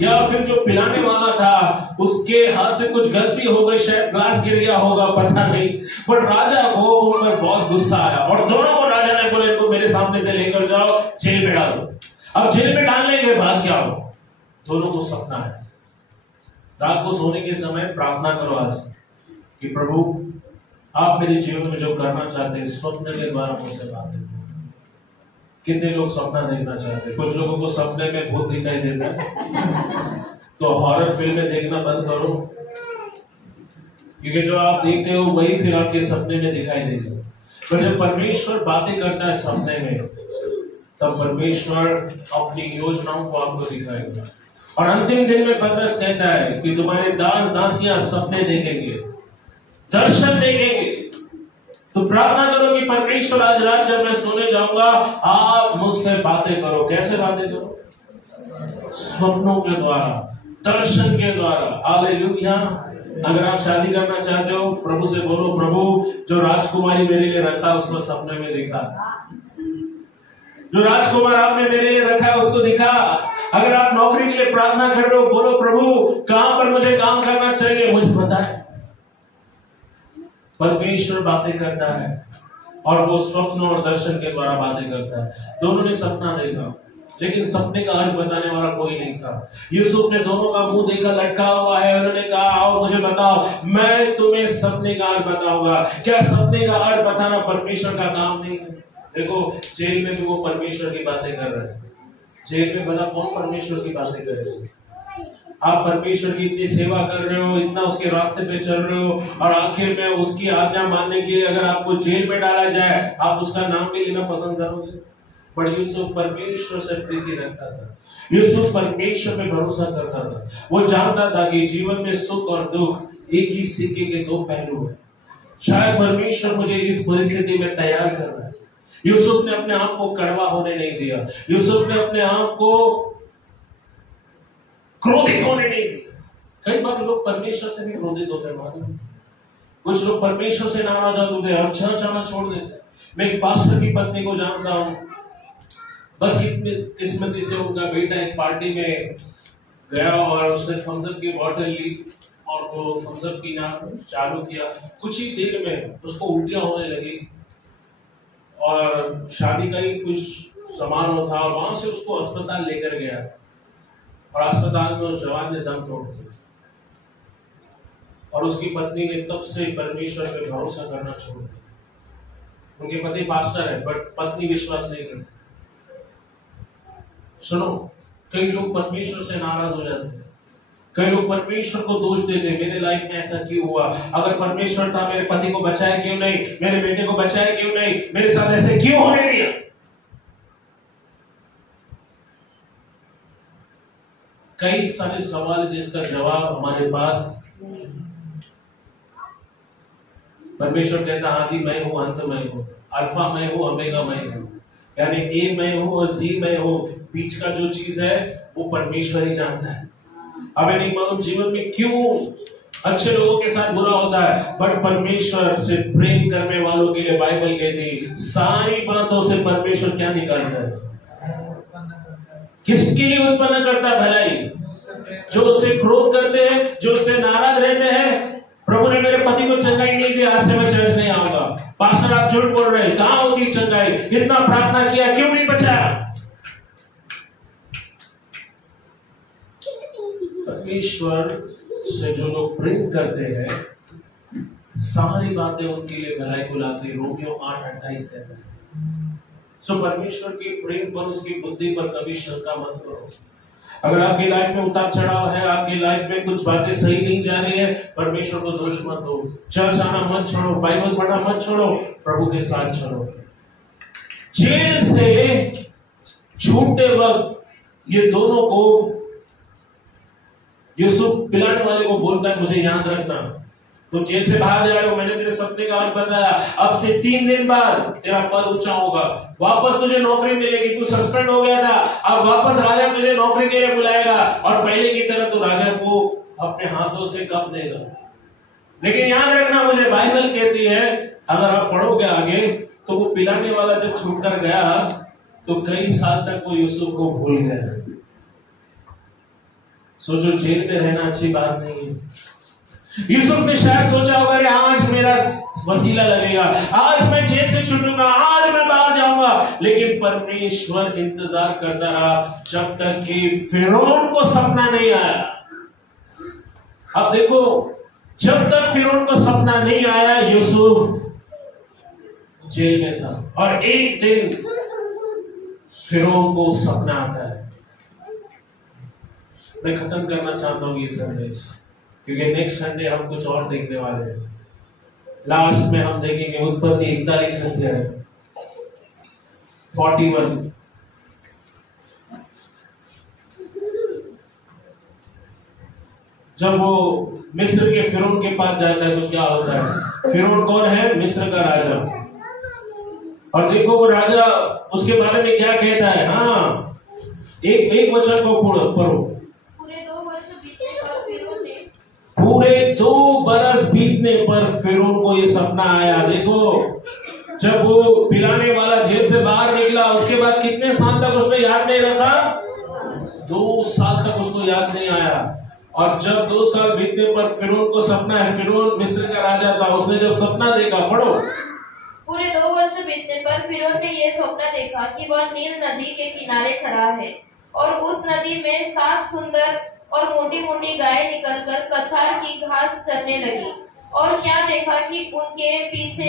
या फिर जो पिलाने वाला था उसके हाथ से कुछ गलती हो गई, शायद ग्लास गिर गया होगा, पता नहीं। पर राजा को उन पर बहुत गुस्सा आया और दोनों को राजा ने बोले, इनको मेरे सामने से लेकर जाओ, जेल में डालो। अब जेल में डालने के बाद क्या हो? दोनों को सपना है। रात को सोने के समय प्रार्थना करो आज कि प्रभु आप मेरे जीवन में जो करना चाहते हैं स्वप्न के द्वारा मुझसे बात करें। कितने लोग सपना देखना चाहते हैं? कुछ लोगों को सपने में भूत दिखाई देता है तो हॉरर फिल्में देखना बंद करो, क्योंकि जो आप देखते हो वही फिर आपके सपने में दिखाई देगा। पर जब परमेश्वर बातें करता है सपने में, तब परमेश्वर अपनी योजनाओं को आपको दिखाएगा। और अंतिम दिन में पतरस कहता है कि तुम्हारे दास दासियां सपने देखेंगे, दर्शन देखेंगे। तो प्रार्थना करो कि परमेश्वर आज रात जब मैं सोने जाऊंगा आप मुझसे बातें करो। कैसे बातें करो? स्वप्नों के द्वारा, दर्शन के द्वारा। हालेलुया। अगर आप शादी करना चाहते हो, प्रभु से बोलो, प्रभु जो राजकुमारी मेरे लिए रखा उसको सपने में दिखा। जो राजकुमार आपने मेरे लिए रखा है उसको दिखा। अगर आप नौकरी के लिए प्रार्थना कर रहे हो, बोलो प्रभु कहां पर मुझे काम करना चाहिए मुझे बताए। परमेश्वर बातें करता है और वो स्वप्न और दर्शन के द्वारा बातें करता है। दोनों ने सपना देखा, लेकिन सपने का अर्थ बताने वाला कोई नहीं था। यूसुफ ने दोनों का मुंह देखा लटका हुआ है। उन्होंने कहा, आओ मुझे बताओ, मैं तुम्हें सपने का अर्थ बताऊंगा। क्या सपने का अर्थ बताना परमेश्वर का काम नहीं है? देखो, जेल में भी वो परमेश्वर की बातें कर रहे हैं। जेल में भला कौन परमेश्वर की बातें कर रहे हैं? आप परमेश्वर की इतनी सेवा कर रहे हो, इतना उसके रास्ते पे चल रहे हो, और आखिर में उसकी आज्ञा मानने के लिए अगर आपको जेल में डाला जाए, आप उसका नाम भी लेना पसंद करोगे? पर यूसुफ परमेश्वर से प्रीति रखता था। यूसुफ परमेश्वर पे भरोसा करता था। वो जानता था कि जीवन में सुख और दुख एक ही सिक्के के 2 पहलू हैं। शायद परमेश्वर मुझे इस परिस्थिति में तैयार कर रहा है। यूसुफ ने अपने आप को कड़वा होने नहीं दिया। यूसुफ ने अपने आप को क्रोधित होने नहीं दिया। कई बार लोग परमेश्वर से भी क्रोधित होते हैं। मालूम, कुछ लोग परमेश्वर से नाराज होते हैं और चर्च आना छोड़ देते हैं। मैं एक पास्टर की पत्नी को जानता हूं, बस इतनी किस्मती से उनका बेटा एक पार्टी में गया और उसने थम्स अप की बोतल ली और वो थम्स अप पीना चालू किया। कुछ ही देर में उसको उल्टियां होने लगी और शादी का ही कुछ समारोह था और वहां से उसको अस्पताल लेकर गया और अस्पताल में उस जवान ने दम तोड़ दिया और उसकी पत्नी ने तब से परमेश्वर पे भरोसा करना छोड़ दिया। उनके पति पास्टर है बट पत्नी विश्वास नहीं करती। सुनो, कई लोग परमेश्वर से नाराज हो जाते हैं, कई लोग परमेश्वर को दोष देते हैं, मेरे लाइफ में ऐसा क्यों हुआ, अगर परमेश्वर था मेरे पति को बचाया क्यों नहीं, मेरे बेटे को बचाया क्यों नहीं, मेरे साथ ऐसे क्यों होने दिया। कई सारे सवाल जिसका जवाब हमारे पास। परमेश्वर कहता आदि मैं हूं, अंत मैं हूं, अल्फा मैं हूं, ओमेगा मैं हूं, यानी ए मैं हूं और जी मैं हूं। बीच का जो चीज है वो परमेश्वर ही जानता है। हमें नहीं मालूम जीवन में क्यों अच्छे लोगों के साथ बुरा होता है, बट परमेश्वर से प्रेम करने वालों के लिए बाइबल कहती सारी बातों से परमेश्वर क्या निकालता है, किसके लिए उत्पन्न करता है भलाई, जो उससे क्रोध करते हैं, जो उससे नाराज रहते हैं। प्रभु ने मेरे पति को चंगाई नहीं दी, आज से मैं चर्च नहीं आऊंगा। पास्टर आप झूठ बोल रहे हैं, कहां होती चंगाई, इतना प्रार्थना किया क्यों नहीं बचाया। परमेश्वर से जो लोग प्रेम करते हैं सारी बातें उनके लिए भलाई को लाती है। रोमियो 8:28 कहता है। सो परमेश्वर के प्रेम पर, उसकी बुद्धि पर कभी शंका मत करो। अगर आपकी लाइफ में उतार चढ़ाव है, आपकी लाइफ में कुछ बातें सही नहीं जा रही है, परमेश्वर को दोष मत दो। चर्च आना मत छोड़ो, बाइबल पढ़ना मत छोड़ो, प्रभु के साथ चलो। जेल से छूटते वक्त ये दोनों को यूसुफ पिलाने वाले को बोलता है मुझे याद रखना, तुम जेल से बाहर जा रहे हो, मैंने तेरे सपने का अर्थ बताया, अब से 3 दिन बाद तेरा पद ऊंचा होगा, वापस तुझे नौकरी मिलेगी, तू सस्पेंड हो गया था, अब वापस राजा तुझे नौकरी के लिए बुलाएगा और पहले की तरह तू राजा को अपने हाथों से कब देगा। लेकिन याद रखना, मुझे बाइबल कहती है, अगर आप पढ़ोगे आगे तो वो पिलाने वाला जब छूट कर गया तो कई साल तक वो यूसुफ को भूल गया। सोचो, जेल में रहना अच्छी बात नहीं है। यूसुफ ने शायद सोचा होगा कि आज मेरा वसीला लगेगा, आज मैं जेल से छूटूंगा, आज मैं बाहर जाऊंगा, लेकिन परमेश्वर इंतजार करता रहा जब तक कि फिरौन को सपना नहीं आया। अब देखो, जब तक फिरौन को सपना नहीं आया यूसुफ जेल में था, और एक दिन फिरौन को सपना आता है। मैं खत्म करना चाहता हूं ये संदेश, क्योंकि नेक्स्ट संडे हम कुछ और देखने वाले हैं। लास्ट में हम देखेंगे उत्पत्ति 41 अध्याय 41। जब वो मिस्र के फिरौन के पास जाता है तो क्या होता है। फिरौन कौन है? मिस्र का राजा। और देखो वो राजा उसके बारे में क्या कहता है। हाँ, एक वचन को पढ़ो। पूरे 2 बरस बीतने पर फिरौन को ये सपना आया। देखो, जब वो पिलाने वाला जेल से बाहर निकला, उसके बाद कितने साल तक उसने याद नहीं रखा? 2 साल तक उसको याद नहीं आया। और जब 2 साल बीतने पर फिरौन को सपना है, फिरौन मिस्र का राजा था, उसने जब सपना देखा, पढ़ो। पूरे 2 वर्ष बीतने पर फिरौन ने यह सपना देखा कि वह नील नदी के किनारे खड़ा है और उस नदी में 7 सुंदर और मोटी मोटी गायें निकलकर कछार की घास चरने लगी। और क्या देखा कि उनके पीछे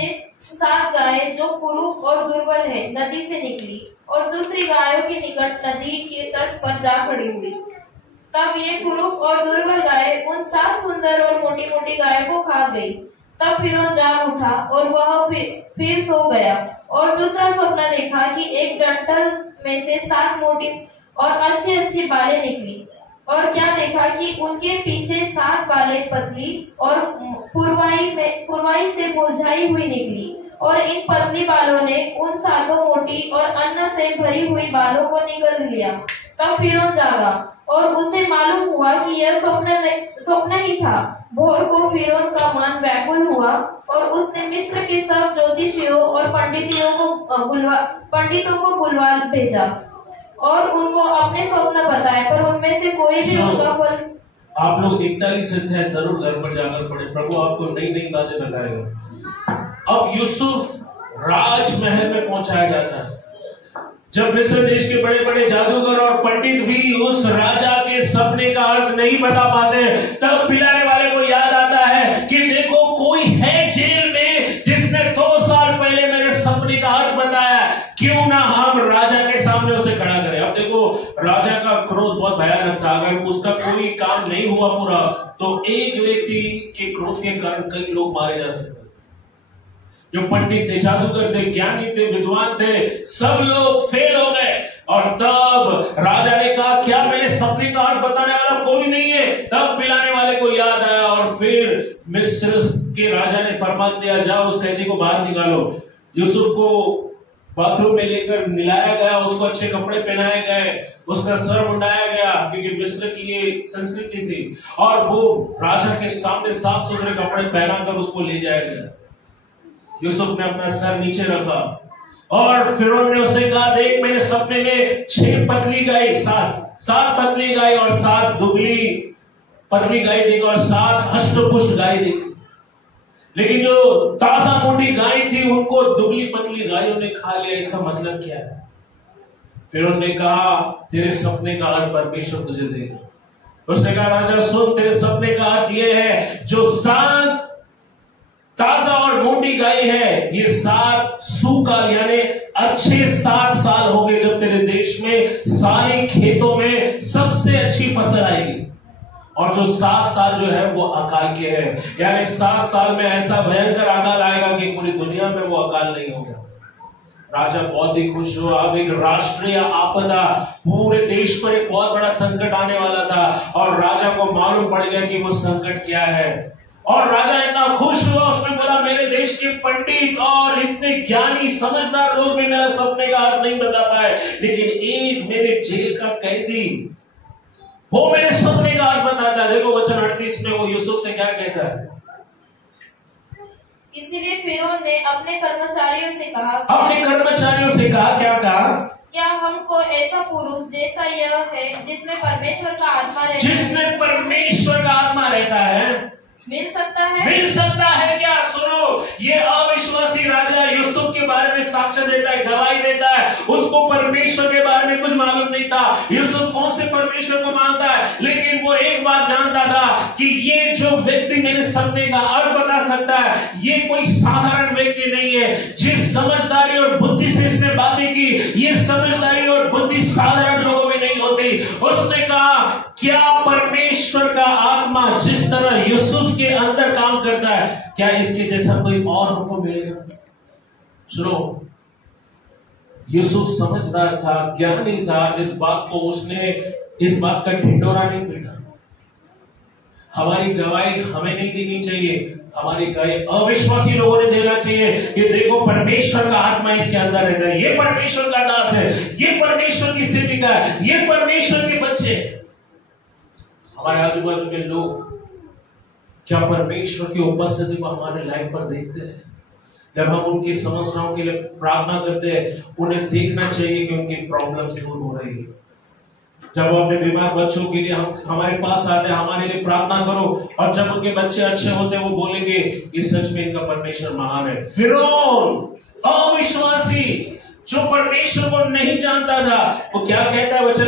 7 गायें जो कुरूप और दुर्बल है नदी से निकली और दूसरी गायों के निकट नदी के तट पर जा खड़ी हुई। तब ये कुरूप और दुर्बल गायें उन 7 सुंदर और मोटी मोटी गायों को खा गई। तब फिरौन जाग उठा और वह फिर सो गया और दूसरा सपना देखा कि एक डंठल में से 7 मोटी और अच्छी अच्छी बालें निकली। और क्या देखा कि उनके पीछे 7 बालें पतली और पुरवाई से मुरझाई हुई निकली और इन पतली बालों ने उन 7 मोटी और अन्न से भरी हुई बालों को निगल लिया। तब फिरौन जागा और उसे मालूम हुआ कि यह स्वप्न ही था। भोर को फिरौन का मन व्याकुल हुआ और उसने मिस्र के सब ज्योतिषियों और पंडितों को बुलवा भेजा और उनको अपने स्वप्न बताए, पर उनमें से कोई भी उनका फल। आप लोग 41 अध्याय जरूर घर पर जाकर पढ़े, प्रभु आपको नई नई बातें बताएगा। अब यूसुफ राजमहल में पहुंचाया जाता है। जब मिस्र देश के बड़े बड़े जादूगर और पंडित भी उस राजा के सपने का अर्थ नहीं बता पाते, तब पिलाने वाले को याद आता है कि देखो कोई है जेल में जिसने 2 साल पहले मेरे सपने का अर्थ बताया, क्यों ना हम राजा के सामने उसे खड़ा करें। अब देखो राजा का क्रोध बहुत भयानक था, अगर उसका कोई काम नहीं हुआ पूरा तो एक व्यक्ति के क्रोध के कारण कई लोग मारे जा सकते। जो पंडित थे, जादूगर थे, ज्ञानी थे, विद्वान थे, सब लोग फेल हो गए। और तब राजा ने कहा क्या मेरे सपने का अर्थ बताने वाला कोई नहीं है। तब पिलाने वाले को याद आया और फिर मिस्र के राजा ने फरमान दिया जाओ उस कैदी को बाहर निकालो। यूसुफ को बाथरूम में लेकर मिलाया गया, उसको अच्छे कपड़े पहनाए गए, उसका सर मुंडाया गया क्योंकि मिस्र की ये संस्कृति थी, और वो राजा के सामने साफ सुथरे कपड़े पहनाकर उसको ले जाया गया। यूसुफ ने अपना सर नीचे रखा और फिरौन ने उसे कहा देख मेरे सपने में 6 पतली गाय, 7 पतली गाय और 7 दुबली पतली गाय दिख और 7 हष्टपुष्ट गाय दिख। लेकिन जो ताजा मोटी गाय थी उनको दुबली पतली गायों ने खा लिया। इसका मतलब क्या है? फिरौन ने कहा तेरे सपने का अर्थ परमेश्वर तुझे देगा। उसने कहा राजा सुन, तेरे सपने का अर्थ यह है जो 7 ताजा और मोटी गाय है, ये 7 सूकाल यानी अच्छे 7 साल हो गए जब तेरे देश में सारे खेतों में सबसे अच्छी फसल आएगी। और जो 7 साल जो है वो अकाल के हैं, यानी 7 साल में ऐसा भयंकर अकाल आएगा कि पूरी दुनिया में वो अकाल नहीं होगा। राजा बहुत ही खुश हुआ। अब एक राष्ट्रीय आपदा, पूरे देश पर एक बहुत बड़ा संकट आने वाला था और राजा को मालूम पड़ गया कि वो संकट क्या है। और राजा इतना खुश हुआ, उसने बोला मेरे देश के पंडित और इतने ज्ञानी समझदार लोग भी मेरा सपने का अर्थ नहीं बता पाए, लेकिन एक मेरे जेल का कैदी वो मेरे सपने का अर्थ बताता है। देखो वचन 38 में वो यूसुफ से क्या कहता है। इसीलिए फिरौन ने अपने कर्मचारियों से कहा क्या कहा? क्या हमको ऐसा पुरुष जैसा यह है जिसमें परमेश्वर का आत्मा रहता है मिल सकता है क्या? सुनो, ये अविश्वासी राजा यूसुफ के बारे में साक्ष्य देता है, गवाही देता है। उसको परमेश्वर के बारे में कुछ मालूम नहीं था। यूसुफ कौन से परमेश्वर को मानता है, लेकिन वो एक बात जानता था कि ये जो व्यक्ति मेरे सपने का अर्थ बता सकता है, ये कोई साधारण व्यक्ति नहीं है। जिस समझदारी और बुद्धि से इसने बातें की, ये समझदारी और बुद्धि साधारण लोगों में नहीं होती। उसने कहा क्या परमेश्वर का आत्मा जिस तरह यूसुफ के अंदर काम करता है, क्या इसके जैसा कोई और हमको मिलेगा? सुनो, यूसुफ समझदार था, ज्ञानी था, इस बात का ढिंडोरा नहीं पीटा। हमारी गवाही हमें नहीं देनी चाहिए, हमारी गवाही अविश्वासी लोगों ने देना चाहिए कि देखो परमेश्वर का आत्मा इसके अंदर रहता है, ये परमेश्वर का दास है, ये परमेश्वर की सेविका है, ये परमेश्वर के बच्चे। हमारे आजू बाजू के लोग क्या परमेश्वर की उपस्थिति को हमारे लाइफ पर देखते हैं? जब हम उनकी समस्याओं के लिए प्रार्थना करते हैं, उन्हें देखना चाहिए कि उनकी प्रॉब्लम्स दूर हो रही है। जब वो अपने बीमार बच्चों के लिए हमारे पास आते हैं, हमारे लिए प्रार्थना करो, और जब उनके बच्चे अच्छे होते हैं वो बोलेंगे ये सच में इनका परमेश्वर महान है। फिरौन अविश्वासी जो परमेश्वर को नहीं जानता था, वो क्या कहता है वचन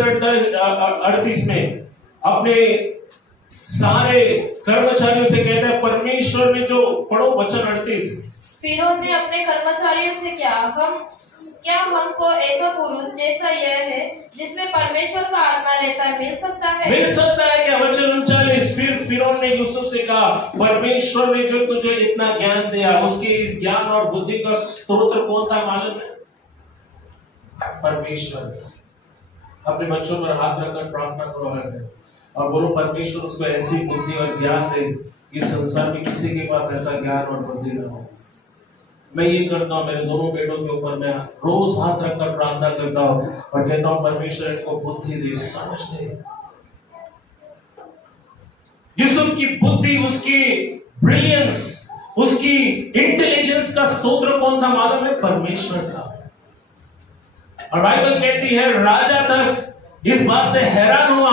38 में, अपने सारे कर्मचारियों से कहता है परमेश्वर ने जो, पढ़ो वचन 38। फिरौन ने अपने कर्मचारियों से क्या हमको ऐसा पुरुष जैसा यह है जिसमें परमेश्वर का आत्मा रहता है मिल सकता है क्या? वचन 39। फिर फिरौन ने यूसुफ से कहा परमेश्वर ने जो तुझे इतना ज्ञान दिया, उसके इस ज्ञान और बुद्धि का स्रोत कौन था मालूम है? परमेश्वर। अपने बच्चों पर हाथ रखकर प्रार्थना करो और बोलो परमेश्वर उसको ऐसी बुद्धि और ज्ञान दे कि संसार में किसी के पास ऐसा ज्ञान और बुद्धि न हो। मैं ये करता हूँ, मेरे दोनों बेटों के ऊपर मैं रोज हाथ रखकर प्रार्थना करता हूँ और कहता हूँ परमेश्वर इनको बुद्धि दे, समझ दे। यूसुफ की बुद्धि, उसकी ब्रिलियंस, उसकी इंटेलिजेंस का स्रोत कौन था मालूम है? परमेश्वर था। और बाइबल कहती है राजा तक इस बात से हैरान हुआ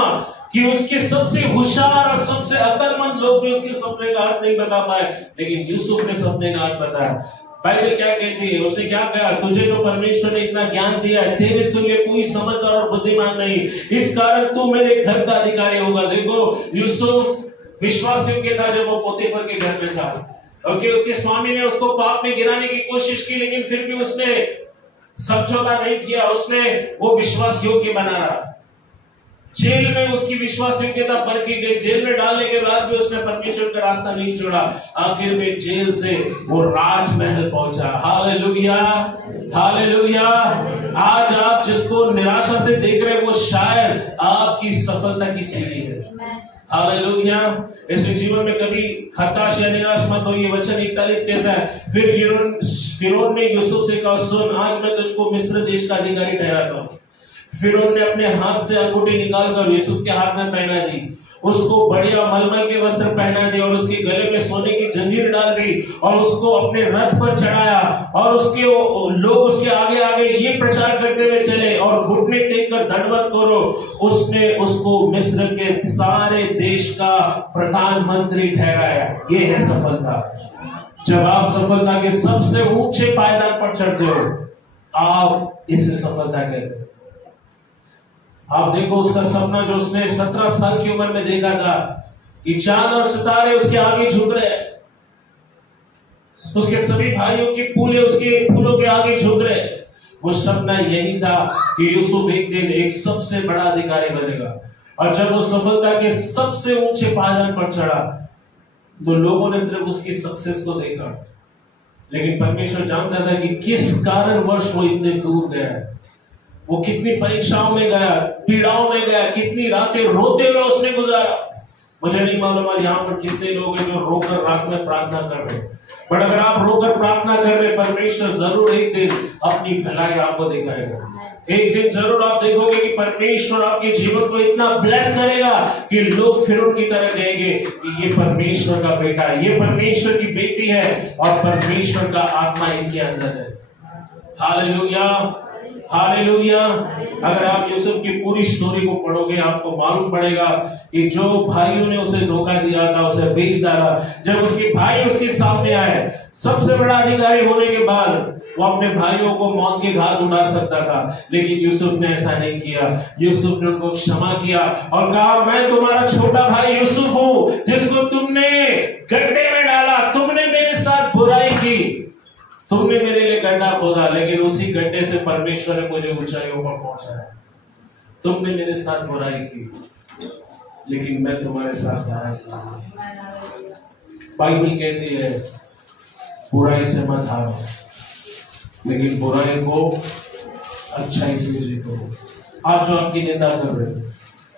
कि उसके सबसे होशियार और सबसे अक्लमंद लोग भी उसके सपने का अर्थ नहीं बता पाए, लेकिन यूसुफ ने सपने का अर्थ बताया। बाइबल क्या कहती है, उसने क्या कहा, तुझे तो परमेश्वर ने इतना ज्ञान दिया है, तेरे तुल्य कोई समझदार और बुद्धिमान नहीं, इस कारण तू मेरे घर का अधिकारी होगा। देखो यूसुफ विश्वास योग्य था जब वो पोतीफर के घर में था। ओके, उसके स्वामी ने उसको पाप में गिराने की कोशिश की, लेकिन फिर भी उसने समझौता नहीं किया, उसने वो विश्वास योग्य बना रहा। जेल में उसकी विश्वास योग्यता परखी गई, जेल में डालने के बाद भी उसने परमेश्वर का रास्ता नहीं छोड़ा। आखिर में जेल से वो राजमहल पहुंचा। Hallelujah, hallelujah. आज आप जिसको निराशा से देख रहे हैं वो शायद आपकी सफलता की सीढ़ी है। हालेलुया। इसलिए जीवन में कभी हताश या निराश मत हो। ये वचन 41 कहता है, फिर फिरौन ने यूसुफ से कहा, सुन, आज मैं तुझको मिस्र देश का अधिकारी ठहराता हूं। फिरौन ने अपने हाथ से अंगूठी निकालकर यूसुफ के हाथ में पहना दी, उसको बढ़िया मलमल के वस्त्र पहना दिए और उसके गले में सोने की जंजीर डाल दी और उसको अपने रथ पर चढ़ाया और उसके लोग उसके आगे आगे ये प्रचार करते हुए चले और घुटने टेक कर दंडवत करो। उसने उसको मिस्र के सारे देश का प्रधानमंत्री ठहराया। ये है सफलता। जब आप सफलता के सबसे ऊंचे पायदान पर चढ़ते हो, आप इसे सफलता कहते हो। आप देखो उसका सपना जो उसने 17 साल की उम्र में देखा था कि चांद और सितारे उसके आगे झुक रहे, उसके सभी भाइयों की फूले उसके फूलों के आगे झुक रहे। वो सपना यही था कि यूसुफ एक दिन एक सबसे बड़ा अधिकारी बनेगा। और जब वो सफलता के सबसे ऊंचे पायदान पर चढ़ा तो लोगों ने सिर्फ उसकी सक्सेस को देखा, लेकिन परमेश्वर जानता था कि किस कारणवश वो इतने दूर गया है। वो कितनी परीक्षाओं में गया, पीड़ाओं में गया, कितनी रातें रोते हुए उसने गुजारा। मुझे नहीं मालूम यहाँ पर कितने लोग हैं जो रोकर रात में प्रार्थना कर रहे हैं, बट अगर आप रोकर प्रार्थना कर रहे, परमेश्वर जरूर एक दिन अपनी भलाई आपको दिखाएगा। एक दिन जरूर आप देखोगे कि परमेश्वर आपके जीवन को इतना ब्लेस करेगा कि लोग फिर उनकी तरह कहेंगे कि ये परमेश्वर का बेटा है, ये परमेश्वर की बेटी है और परमेश्वर का आत्मा इनके अंदर है। Hallelujah, hallelujah. अगर आप यूसुफ की पूरी स्टोरी को पढ़ोगे आपको मालूम पड़ेगा कि जो भाइयों ने उसे धोखा दिया था, उसे बेच डाला, जब उसके भाई उसके सामने आए, सबसे बड़ा अधिकारी होने के बाद वो अपने भाइयों को मौत के घाट उतार सकता था, लेकिन यूसुफ ने ऐसा नहीं किया। यूसुफ ने उनको क्षमा किया और कहा, मैं तुम्हारा छोटा भाई यूसुफ हूं जिसको तुमने गड्ढे में डाला, तुमने मेरे साथ बुराई की, तुमने मेरे लिए गड्ढा खोदा, लेकिन उसी गड्ढे से परमेश्वर ने मुझे ऊंचाइयों पर पहुंचाया। तुमने मेरे साथ बुराई की, लेकिन मैं तुम्हारे साथ न्याय किया। बाइबल कहती है बुराई से मत हारो, लेकिन बुराई को अच्छाई से जीतो। आज जो आपकी निंदा कर रहे,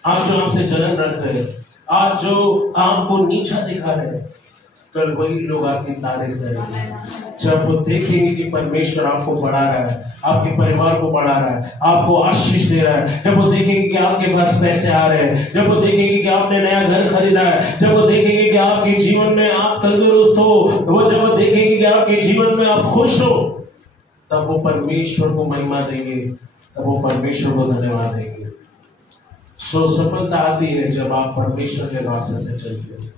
आज जो आपसे जलन रखते हैं, आज जो आपको नीचा दिखा रहे, कल वही लोग आपकी तारीफ करेंगे। जब वो देखेंगे कि परमेश्वर आपको बढ़ा रहा है, आपके परिवार को बढ़ा रहा है, आपको आशीष दे रहा है, जब वो देखेंगे कि आपके पास पैसे आ रहे हैं, जब वो देखेंगे कि आपने नया घर खरीदा है, जब वो देखेंगे कि आपके जीवन में आप तंदुरुस्त हो, वो जब वो देखेंगे कि आपके जीवन में आप खुश हो, तब वो परमेश्वर को महिमा देंगे, तब वो परमेश्वर को धन्यवाद देंगे। सो सफलता आती है जब आप परमेश्वर के रास्ते से चलते हो।